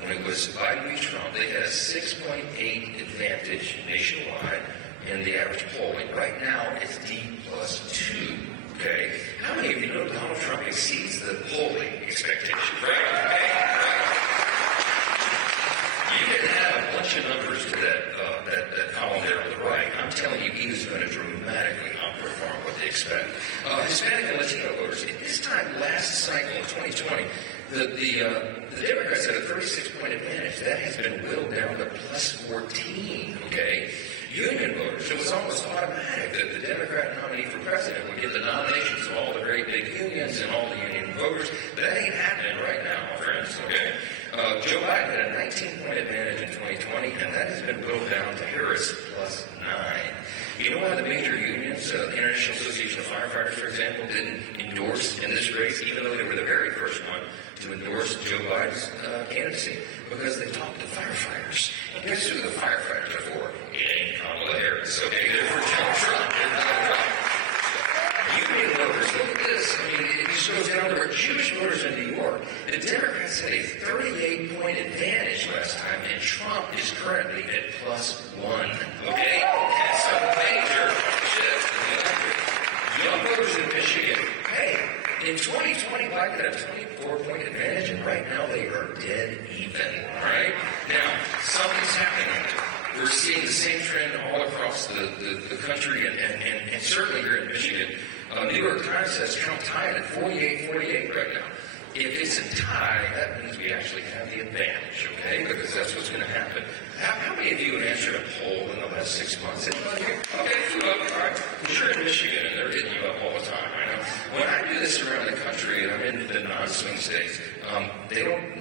when it was Biden v. Trump, they had a 6.8 advantage nationwide in the average polling. Right now, it's D+2. Okay? How many of you know Donald Trump exceeds the polling expectations? Right? Okay? You can add a bunch of numbers to that column there on the right. I'm telling you, he is going to dramatically outperform what they expect. Hispanic and Latino voters, at this time last cycle in 2020, the Democrats had a 36-point advantage. That has been whittled down to +14. Okay? Union voters, it was almost automatic that the Democrat nominee for president would get the nominations of all the great big unions and all the union voters. But that ain't happening right now, my friends, okay? Joe Biden had a 19-point advantage in 2020, and that has been whittled down to Harris +9. You know why the major unions, the International Association of Firefighters, for example, didn't endorse in this race, even though they were the very first one to endorse Joe Biden's candidacy? Because they talked to firefighters. And guess who the firefighters are for? It ain't Kamala Harris, okay? They're for Donald Trump. Union voters, look at this. I mean, it just goes down to where Jewish voters in New York, the Democrats had a 38-point advantage last time, and Trump is currently at +1, okay? That's a major shift in the electorate. Young voters in Michigan, hey, in 2020, Biden had a 24-point advantage, and right now they are dead even, all right? Now, something's happening out there. We're seeing the same trend all across the country, and certainly here in Michigan. New York Times says Trump tied at 48-48 right now. If it's a tie, that means we actually have the advantage, okay? Because that's what's going to happen. How many of you have answered a poll in the last 6 months? Anybody here? Okay, all right. You're in Michigan, and they're hitting you up all the time, I know. When I do this around the country, and I'm in the non-swing states,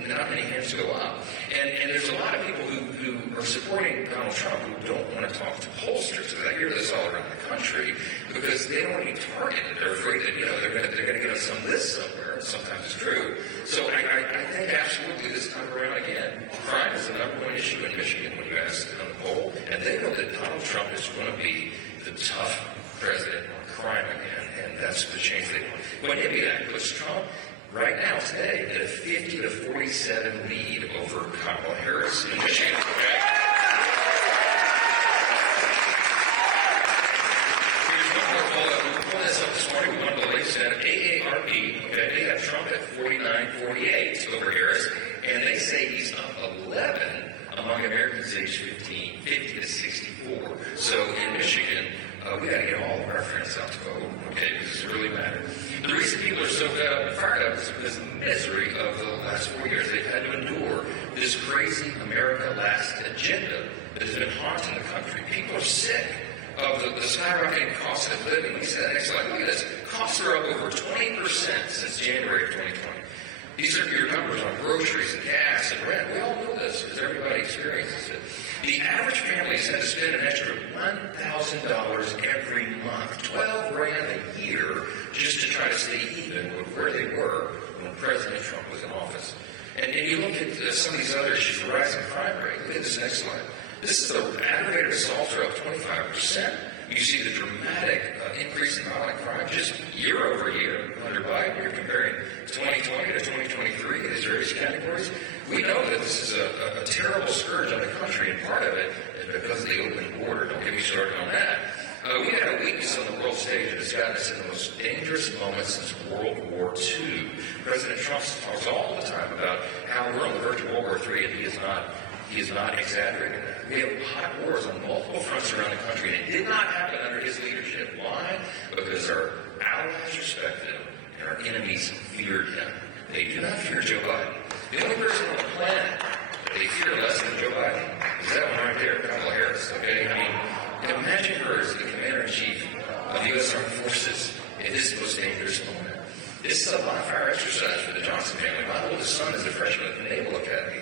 not many hands go up. And there's a lot of people who are supporting Donald Trump who don't want to talk to pollsters. And I hear this all around the country because they don't want to be targeted. They're afraid that, they're going to get on some list somewhere. Sometimes it's true. So I think absolutely this time around again, crime is the #1 issue in Michigan when you ask on the poll. And they know that Donald Trump is going to be the tough president on crime again. And that's the change they want. When you that puts Trump right now, today, at a 50-47 lead over Kamala Harris in Michigan. Okay? Here's one more poll. We pulled this up this morning. We went to the latest at AARP. Okay, they have Trump at 49-48 over Harris, and they say he's up 11 among Americans aged 50 to 64. So in Michigan, we got to get all of our friends out to vote, okay, because it really matters. The reason people are so fired up is because of the misery of the last 4 years. They've had to endure this crazy America Last agenda that has been haunting the country. People are sick of the skyrocketing cost of living. Let me say that next slide. Look at this. Costs are up over 20% since January of 2020. These are your numbers on groceries and gas and rent. We all know this because everybody experiences it. The average family has had to spend an extra $1,000 every month, $12,000 a year, just to try to stay even with where they were when President Trump was in office. And you look at some of these other issues, the rising crime rate. Look at this next slide. This is the aggravated assaults are up 25%. You see the dramatic increase in violent crime just year over year under Biden. You're comparing 2020 to 2023 in these various categories. We know that this is a terrible scourge on the country, and part of it is because of the open border. Don't get me started on that. We had a weakness on the world stage that has gotten us in the most dangerous moment since World War II. President Trump talks all the time about how we're on the verge of World War III, and he is not exaggerating that. We have hot wars on multiple fronts around the country, and it did not happen under his leadership. Why? Because our allies respected him, and our enemies feared him. They do not fear Joe Biden. The only person on the planet that they fear less than Joe Biden is that one right there, Kamala Harris. Okay, I mean, imagine her as the commander-in-chief of the U.S. Armed Forces in this most dangerous moment. This is a bonfire exercise for the Johnson family. My oldest son is a freshman at the Naval Academy.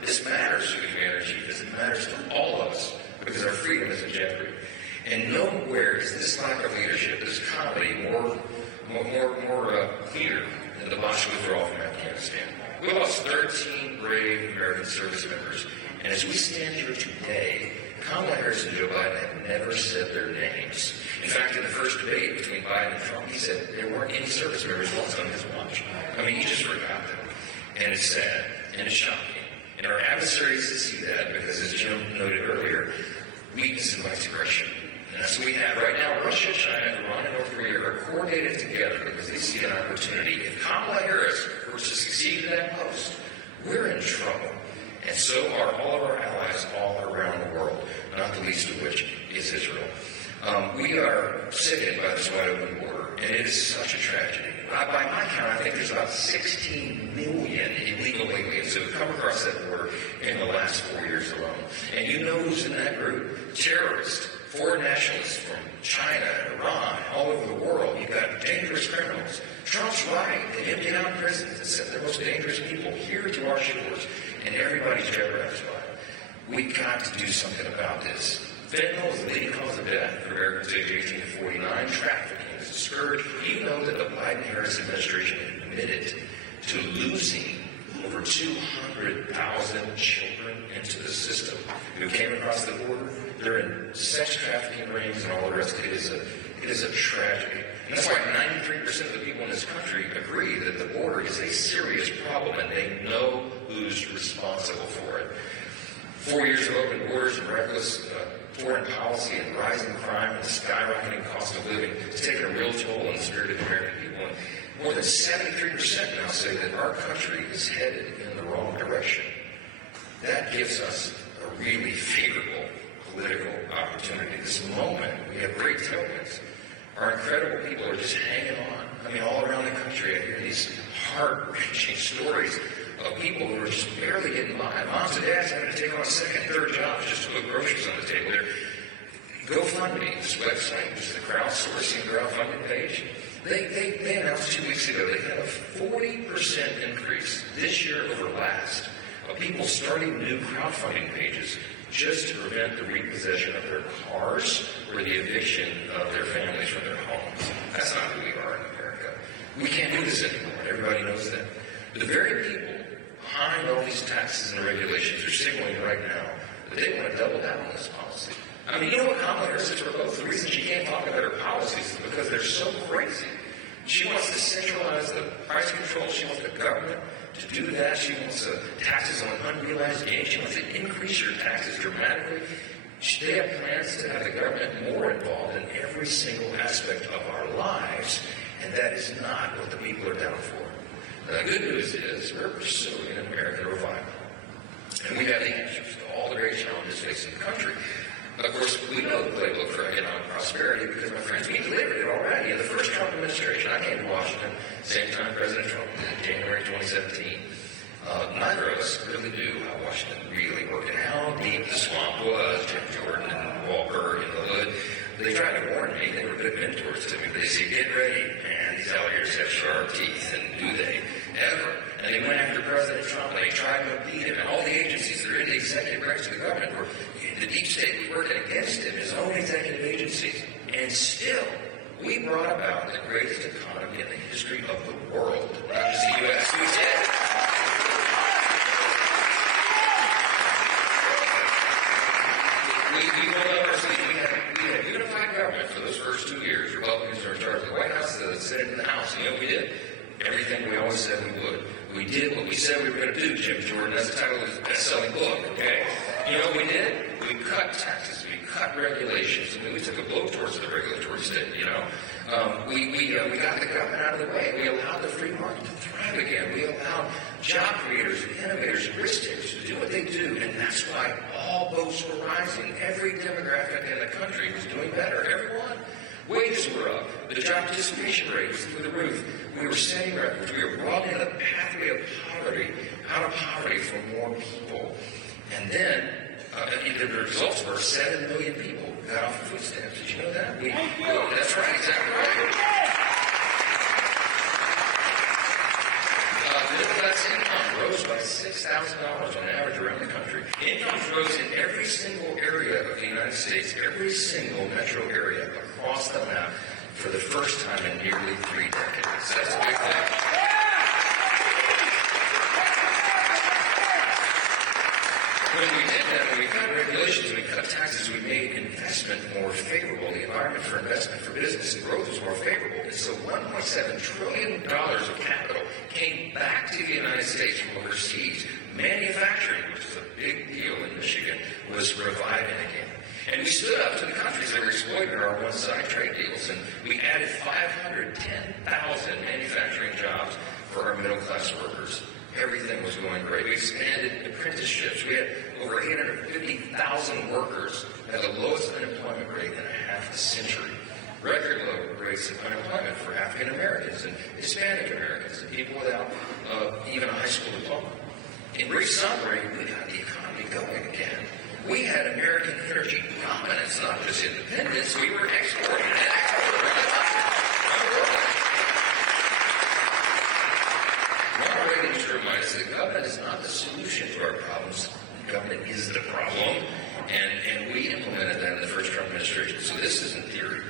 This matters to the commander-in-chief because it matters to all of us because our freedom is in jeopardy. And nowhere is this lack of leadership, this comedy, more clear than the Boston withdrawal from Afghanistan. We lost 13 brave American service members, and as we stand here today, Kamala Harris and Joe Biden have never said their names. In fact, in the first debate between Biden and Trump, he said there weren't any service members lost on his watch. I mean, he just forgot them. And it's sad, and it's shocking. And our adversaries see that because, as Jim noted earlier, weakness invites aggression. And that's what we have right now. Russia, China, Iran, and North Korea are coordinated together because they see an opportunity. If Kamala Harris were to succeed in that post, we're in trouble. And so are all of our allies all around the world, not the least of which is Israel. We are sickened by this wide open border, and it is such a tragedy. By my count, I think there's about 16 million illegal aliens who have come across that border in the last 4 years alone. And you know who's in that group? Terrorists, foreign nationalists from China, Iran, all over the world. You've got dangerous criminals. Trump's right. They empty out prisons and send the most dangerous people here to our shores, and everybody's jeopardized by it. We've got to do something about this. Fentanyl is the leading cause of death for Americans aged 18 to 49. Trafficking is a scourge. You know that the Biden-Harris administration admitted to losing over 200,000 children into the system who came across the border. They're in sex trafficking rings and all the rest. It is a tragedy. And that's why 93% of the people in this country agree that the border is a serious problem, and they know who's responsible for it. 4 years of open borders and reckless foreign policy and rising crime and skyrocketing cost of living has taken a real toll on the spirit of the American people. And more than 73% now say that our country is headed in the wrong direction. That gives us a really favorable political opportunity. This moment, we have great tailwinds. Our incredible people are just hanging on. I mean, all around the country, I hear these heart-wrenching stories of people who are just barely getting by. Moms and dads having to take on second, third jobs just to put groceries on the table. GoFundMe, this website, which is the crowdsourcing crowdfunding page, they announced 2 weeks ago they had a 40% increase this year over last of people starting new crowdfunding pages just to prevent the repossession of their cars or the eviction of their families from their homes. That's not who we are in America. We can't do this anymore. Everybody knows that. The very people behind all these taxes and regulations are signaling right now that they want to double down on this policy. I mean, you know what Kamala Harris has proposed? The reason she can't talk about her policies is because they're so crazy. She wants to centralize the price control. She wants the government to do that. She wants taxes on unrealized gains. She wants to increase your taxes dramatically. They have plans to have the government more involved in every single aspect of our lives, and that is not what the people are down for. The good news is we're pursuing an American revival, and we have the answers to all the great challenges facing the country. Of course, we know the playbook for economic prosperity because, my friends, we delivered it already. In the first Trump administration, I came to Washington, same time President Trump did in January 2017. Neither of us really knew how Washington really worked and how deep the swamp was. Jim Jordan and Walker in the hood. They tried to warn me. They were good mentors to me. They said, get ready, man. These alligators have sharp teeth, and do they ever? And they went after President Trump, and they tried to beat him. And all the agencies that are in the executive branch of the government were, the deep state was working against him, his own executive agencies. And still, we brought about the greatest economy in the history of the world, not just the U.S. We did. We had unified government for those first 2 years. Republicans were in charge of the White House, the Senate, and the House. You know what we did? Everything we always said we would. We did what what we said we were going to do, Jim Jordan. That's the title of his best-selling book, okay? You know what we did? We cut taxes. We cut regulations. I mean, we took a blowtorch to the regulatory state, you know? We got the government out of the way. We allowed the free market to thrive again. We allowed job creators, innovators, risk takers to do what they do, and that's why all boats were rising. Every demographic in the country was doing better. Everyone. Wages were up. The job participation rate was through the roof. We were setting records. We were broadening the pathway of poverty, out of poverty for more people. And then the results were 7 million people got off food stamps. Did you know that? That's right, exactly right. Middle class income rose by $6,000 on average around the country. Incomes rose in every single area of the United States, every single metro area across the map for the first time in nearly 3 decades. That's a big thing. When we did that, when we cut regulations, we cut taxes, we made investment more favorable. The environment for investment for business and growth was more favorable. And so $1.7 trillion of capital came back to the United States from overseas. Manufacturing, which is a big deal in Michigan, was reviving again. And we stood up to the countries that were exploiting our one-side trade deals, and we added 510,000 manufacturing jobs for our middle-class workers. Everything was going great. We expanded apprenticeships. We had over 850,000 workers at the lowest unemployment rate in half a century. Record low rates of unemployment for African Americans and Hispanic Americans and people without even a high school diploma. In brief summary, we got the economy going again. We had American energy dominance, not just independence. We were exporting and exporting. Ronald Reagan used to remind us that government is not the solution to our problems. Government is the problem. And we implemented that in the first Trump administration. So this isn't theory.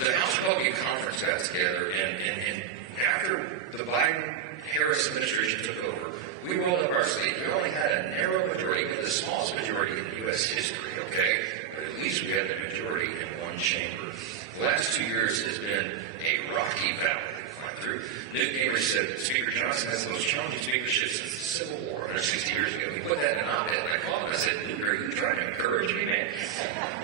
The House Republican Conference got together, and after the Biden-Harris administration took over, we rolled up our sleeves. We only had a narrow majority. We had the smallest majority in U.S. history, okay? But at least we had the majority in one chamber. The last 2 years has been a rocky valley to climb through. Newt Gingrich said Speaker Johnson has the most challenging speakership since the Civil War 160 years ago. We put that in an op-ed, and I called him. I said, Newt, are you trying to encourage me, man?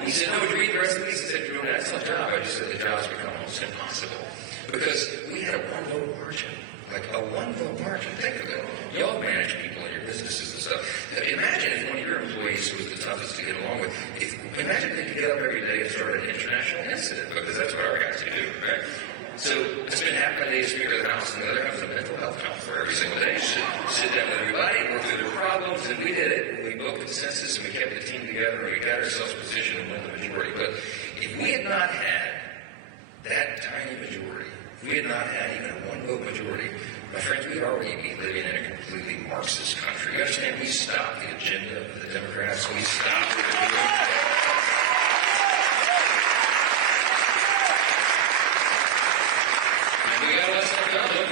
He said, no, would you read the rest of these? I said, you're doing an excellent job. I just said the job's become almost impossible. Because we had a one-vote margin. Like a one-vote margin. Think of it. Y'all manage people in your businesses and stuff. Imagine if one of your employees who was the toughest to get along with, imagine they could get up every day and start an international incident, because that's what our guys do, right? So it's been happening to the Speaker of the House, and the other half is a mental health counselor every single day. Sit down with everybody, work through their problems, and we did it. We built consensus, and we kept the team together, and we got ourselves positioned and won the majority. But if we had not had that tiny majority, if we had not had even a one-vote majority, my friends, we'd already be living in a completely Marxist country. You understand? We stopped the agenda of the Democrats. We stopped the we got a lot of stuff done. Look,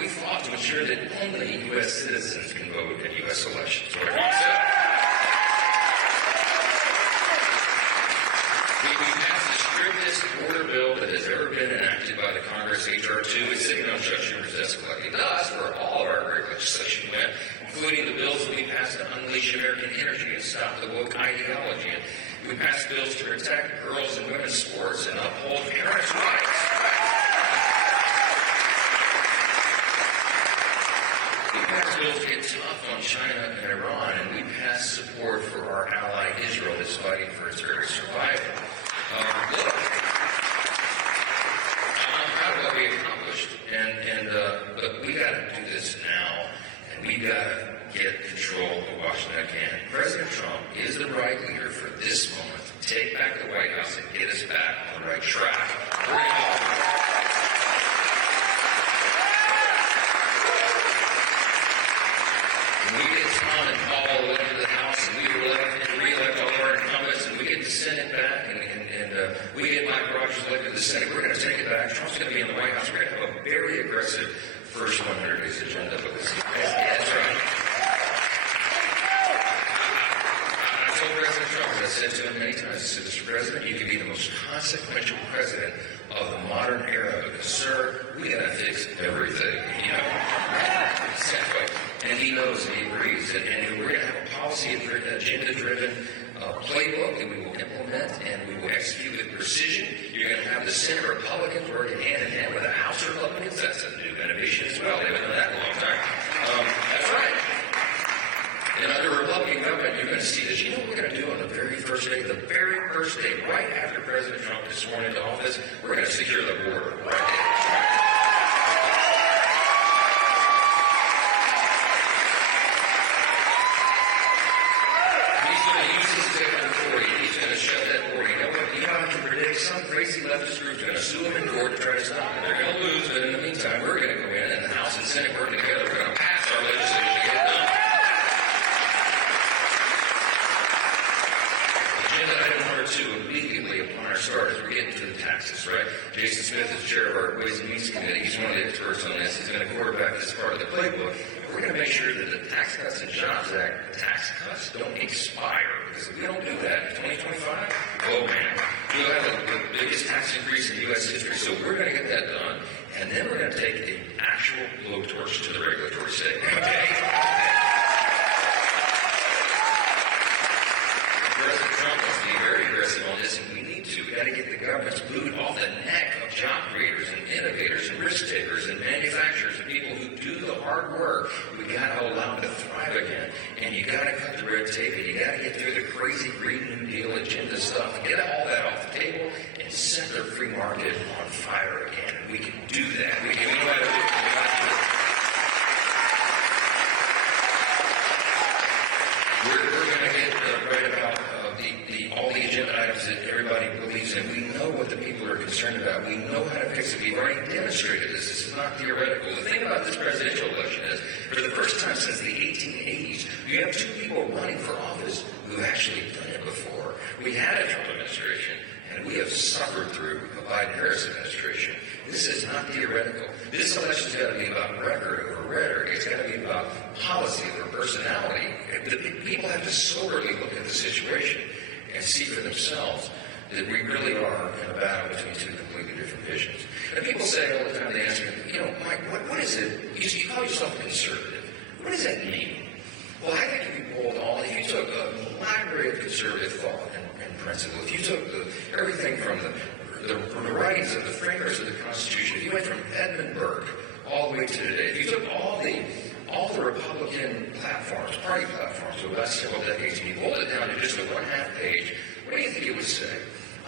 we fought to ensure that only U.S. citizens can vote in U.S. elections. Whatever you said. We passed the strictest border bill that has ever been enacted by the Congress. H.R. 2 is sitting on Chuck Schumer's desk collecting dust where all of our great legislation went, including the bills that we passed to unleash American energy and stop the woke ideology. And we passed bills to protect girls and women's sports and uphold parents' rights. We passed bills to get tough on China and Iran, and we passed support for our ally Israel that's fighting for its very survival. Look, I'm proud of what we accomplished, but we got to do this now, and we got to get control of Washington again. President Trump is the right leader for this moment to take back the White House and get us back on the right track. We're going to we get Tom and Paul elected to the House, and we re-elect all of our incumbents, and we get the Senate back, and we get Mike Rogers elected to the Senate. We're going to take it back. Trump's going to be in the White House. We're going to have a very aggressive first 100 days agenda. That's right. I told President Trump, as I said to him many times, I said, Mr. President, you can be the most consequential president of the modern era, because, sir, we got to fix everything, you know. Exactly. And he knows and he agrees. And we're going to have a policy agenda-driven playbook that we will implement and we will execute with precision. You're going to have the Senate Republicans working hand in hand with the House Republicans. That's a new innovation as well. They haven't done that in a long time. That's right. And under Republican government, you're going to see this. You know what we're going to do on the very first day? The very first day, right after President Trump is sworn into office, we're going to secure the border. Right? Some crazy leftist group is going to sue them in court to try to stop it. They're going to lose, but in the meantime, we're going to go in, and the House and Senate working together. We're going to pass our legislation to get it done. Agenda item number 2, immediately upon our start, as we're getting to the taxes, right? Jason Smith is chair of our Ways and Means Committee. He's one of the experts on this. He's going to quarterback this part of the playbook. We're going to make sure that the Tax Cuts and Jobs Act tax cuts don't expire, because if we don't do that in 2025, oh man, we'll have the biggest tax increase in U.S. history. So we're going to get that done, and then we're going to take an actual blowtorch to the regulatory state. Okay? President Trump wants to be very aggressive on this, and we need to. We've got to get the government's boot off the neck of job creators and innovators and risk takers and manufacturers and people who do the hard work. We've got to allow them to thrive again. And you got to cut the red tape, and you got to get through the crazy Green New Deal agenda stuff, get all that off the table, and set their free market on fire again. And we can do that. We know how to do it. We're going to get right about all the agenda items that everybody believes in. We know what the people are concerned about. We know how to fix it. We've already demonstrated this. This is not theoretical. The thing about this presidential election is, for the first time since the 1880s, you have 2 people running for office who have actually done it before. We had a Trump administration, and we have suffered through a Biden-Harris administration. This is not theoretical. This election's got to be about record over rhetoric. It's got to be about policy over personality. The people have to soberly look at the situation and see for themselves that we really are in a battle between 2 completely different visions. And people say all the time, they ask me, Mike, what is it? You call yourself a conservative. What does that mean? Well, I think if you boiled all, if you took a library of conservative thought and principle, if you took everything from the writings of the framers of the Constitution, if you went from Edmund Burke all the way to today, if you took all the Republican platforms, party platforms over the last several decades, and you boiled it down to just a 1/2 page, what do you think it would say?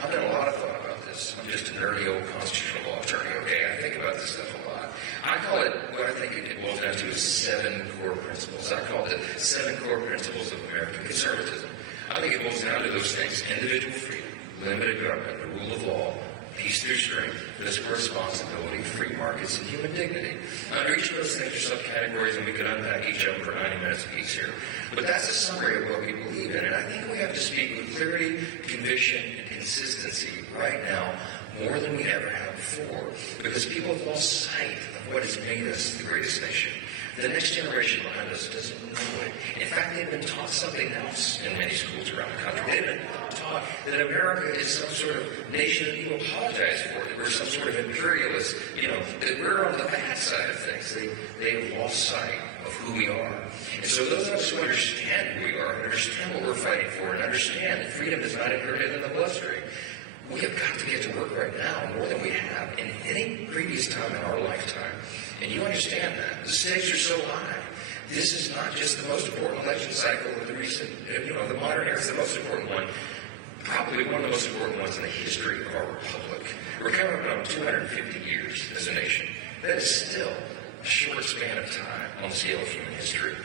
I've done a lot of thought about this. I'm just an early old constitutional law attorney, okay? I think about this stuff a lot. I call it, what I think it boils down to is 7 core principles. I call it 7 core principles of American conservatism. I think it boils down to those things: individual freedom, limited government, the rule of law, peace through strength, fiscal responsibility, free markets, and human dignity. Under each of those things are subcategories, and we could unpack each of them for 90 minutes apiece here. But that's a summary of what we believe in, and I think we have to speak with clarity, conviction, and consistency right now more than we ever have before, because people have lost sight of what has made us the greatest nation. The next generation behind us doesn't know it. In fact, they've been taught something else in many schools around the country. They've been taught that America is some sort of nation that people apologize for, that we're some sort of imperialist, that we're on the bad side of things. They have lost sight of who we are. And so those of us who understand who we are, and understand what we're fighting for, and understand that freedom is not inherited in the bloodstream, we have got to get to work right now more than we have in any previous time in our lifetime. And you understand that. The stakes are so high. This is not just the most important election cycle of the recent, the modern era. It's the most important one, probably one of the most important ones in the history of our republic. We're coming up on 250 years as a nation. That is still a short span of time on the scale of human history.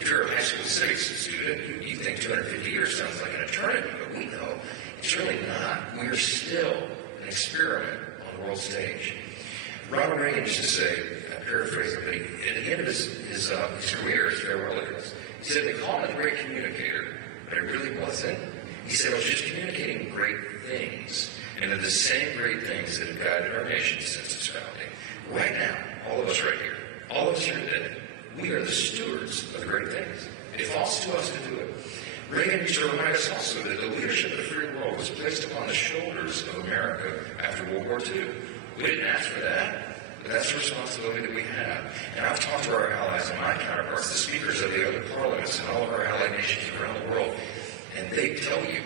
If you're a high school civics student, you think 250 years sounds like an eternity, but we know it's really not. We're still an experiment on the world stage. Ronald Reagan used to say, I paraphrase it, but at the end of his career, his farewell address, he said, they call him a great communicator, but it really wasn't. He said, I was just communicating great things, and they're the same great things that have guided our nation since its founding. Right now, all of us right here, all of us here today, we are the stewards of the great things. It falls to us to do it. Reagan used to remind us also that the leadership of the free world was placed upon the shoulders of America after World War II. We didn't ask for that. But that's the responsibility that we have. And I've talked to our allies and my counterparts, the speakers of the other parliaments and all of our allied nations around the world, and they tell you,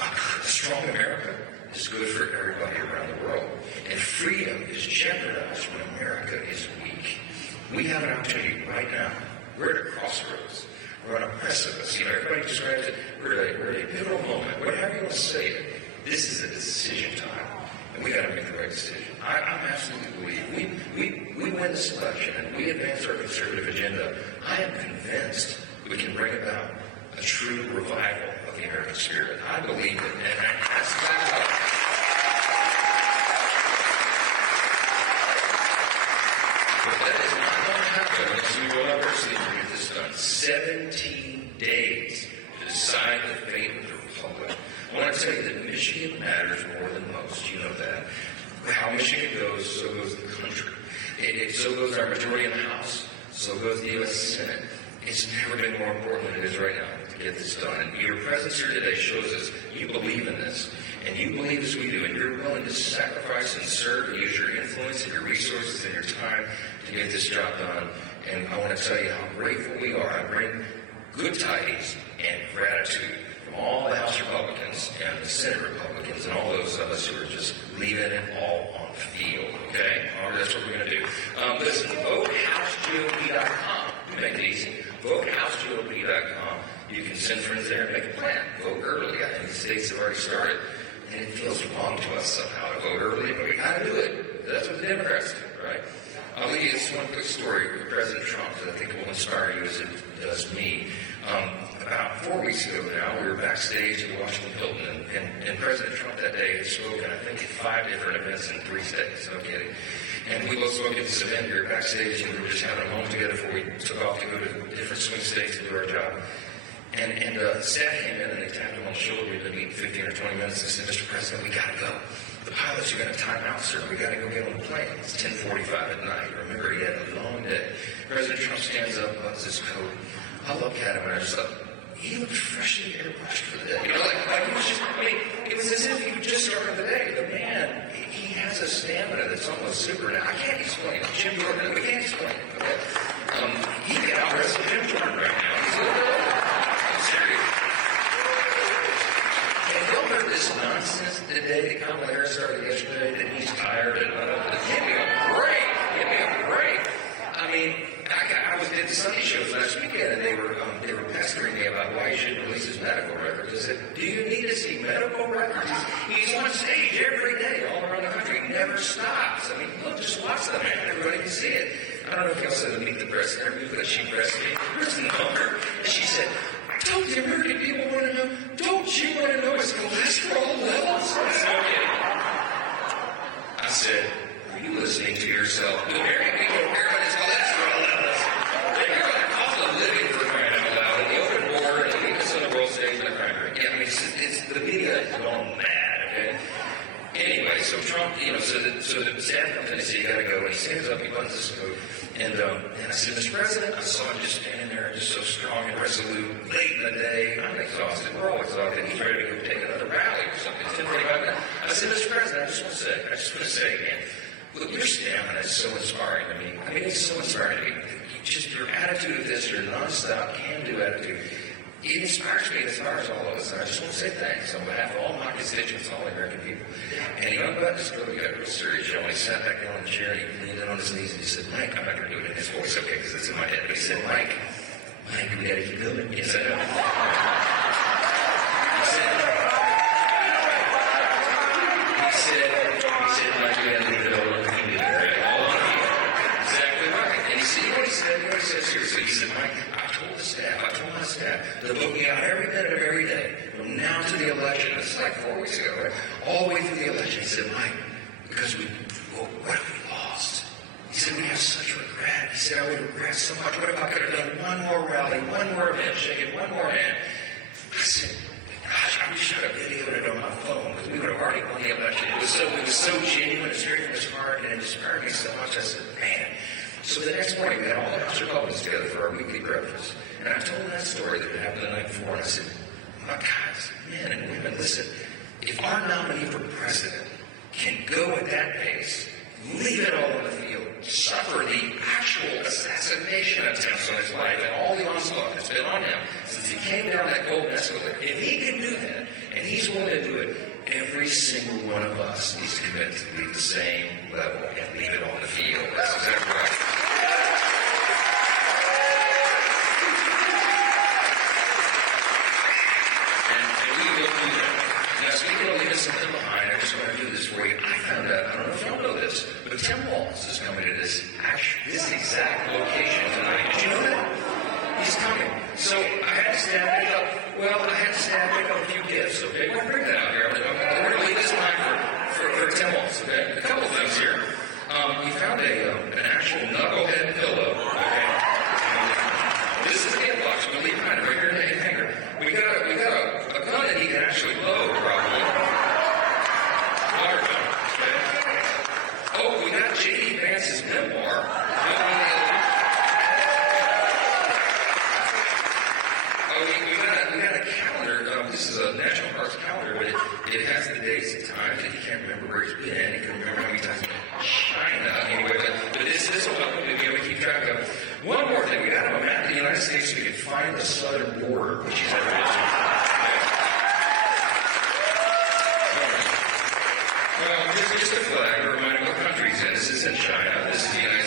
a strong America is good for everybody around the world. And freedom is jeopardized when America is weak. We have an opportunity right now. We're at a crossroads. We're on a precipice. Everybody describes it. We're at a pivotal moment. Whatever you want to say it, this is a decision time. And we got to make the right decision. I'm absolutely believe we win this election and we advance our conservative agenda. I am convinced we can bring about a true revival of the American spirit. I believe it, and that's exactly what. But that is not going to happen unless we will ever see to get this done. 17 days to decide the fate of the republic. I want to tell you that Michigan matters more than most. You know that. How Michigan goes, so goes the country. So goes our majority in the House. So goes the U.S. Senate. It's never been more important than it is right now to get this done. And your presence here today shows us you believe in this. And you believe as we do. And you're willing to sacrifice and serve and use your influence and your resources and your time to get this job done. And I want to tell you how grateful we are. I bring good tidings and gratitude from all the House Republicans and the Senate Republicans and all those of us who are just leaving it all on the field, okay? That's what we're going to do. Listen, VoteHouseGOP.com. Make it easy. VoteHouseGOP.com. You can send friends there and make a plan. Vote early. I think the states have already started. And it feels wrong to us somehow to vote early, but we got to do it. That's what the Democrats do, right? I'll leave you this one quick story with President Trump that I think will inspire you as it does me. About 4 weeks ago now, we were backstage at the Washington Hilton, and President Trump that day had spoken, I think, at 5 different events in 3 states. No kidding. And we both spoke at this event here backstage, and we were just having a moment together before we took off to go to different swing states to do our job. And the staff came in and they tapped him on the shoulder. We'd been meeting 15 or 20 minutes and said, Mr. President, we got to go. The pilots are going to time out, sir. We got to go get on the plane. It's 10:45 at night. Remember, he had a long day. President Trump stands up, buttons his coat. I looked at him and I just thought, he looked freshly airbrushed for the day. Like he was just, it was as if he would just started the day. The man, he has a stamina that's almost super. Now, I can't explain it. Jim Jordan, we can't explain it, okay? He can out-wrestle Jim Jordan right now. He's a little old. I'm serious. And y'all heard this nonsense today that Kamala Harris started yesterday, that he's tired and give me a break. Give me a break. I was at the Sunday shows last weekend, and they were pestering me about why he shouldn't release his medical records. I said, do you need to see medical records? He's on stage every day all around the country. He never stops. Look, just watch the man. Everybody can see it. I don't know if y'all saw the Meet the Press interview, but she pressed me. Here's the number. And she said, don't the American people want to know? Don't you want to know his cholesterol levels? I said, are you listening to yourself? The American people don't care about his cholesterol levels. They care about the cost of living for crying out loud, and the open border, and the weakness of the world stage, and the crime rate. It's the media is going mad, okay? Anyway, so Trump, so the staff comes in and says, you got to go. And he stands up, he buttons his coat. And I said, Mr. President, I saw him just standing there, just so strong and resolute, late in the day. I'm exhausted. We're all exhausted. He's ready to go take another rally or something. It's 10:45 minutes. I said, Mr. President, I just want to say again, look, your stamina is so inspiring to me. It's so inspiring to me. Just your attitude of this, your nonstop can-do attitude, it inspires me. It inspires all of us. And I just want to say thanks on behalf of all my constituents, all the American people. And he unbuttoned his coat. He got real serious. When he sat back down in the chair, he leaned in on his knees and he said, Mike, I'm not going to do it in his voice, okay, because it's in my head. But he said, Mike, we got to keep building. Yes, I know. He said, Mike, we got to leave it all on the community. All on you. Exactly right. And he said, you know what he said? Seriously, he said, Mike, I told my staff to vote me out every minute of every day, from now to the election. This is like 4 weeks ago, right? All the way through the election. He said, Mike, because what if we lost? He said, we have such regret. He said, I would regret so much. What if I could have done one more rally, one more event, shaking one more hand? I said, gosh, I wish I'd have videoed it on my phone, because we would have already won the election. It was so genuine, it's straight from his heart, and it inspired me so much. I said, man. So the next morning, we had all the House Republicans together for our weekly breakfast. And I told them that story that happened the night before, and I said, my guys, men and women, listen, if our nominee for president can go at that pace, leave it all on the field, suffer the actual assassination attempts on his life and all the onslaught that's been on him since he came down that golden escalator. If he can do that, and he's willing to do it, every single one of us needs to commit to leave the same level and leave it on the field. That's exactly right. And we will do that. Now, speaking of leaving something behind, I just want to do this for you. I found out, I don't know if y'all know this, but Tim Walz is coming to this exact location tonight. Did you know that? He's coming. So I had to stand pick up. Well, I had to stand pick up a few gifts. Okay, we'll bring that out here. I'm going to leave this time for Tim Walz. Okay, a couple things here. We found an actual knucklehead pillow. Okay, this is a gift box. We'll leave behind right here in the hanger. We got a gun that he can actually load, probably. Water gun. Okay. Oh, we got J.D. Vance's memoir. We got a calendar. This is a National Parks calendar, but it has the dates and times, and he can't remember where he's been. He can't remember how many times he's been in China. Anyway, but this will help him to be able to keep track of. One more thing. We got him a map of the United States so we can find the southern border, which he's ever been to. Well, just a flag to remind him what country he's in. This is in China. This is the United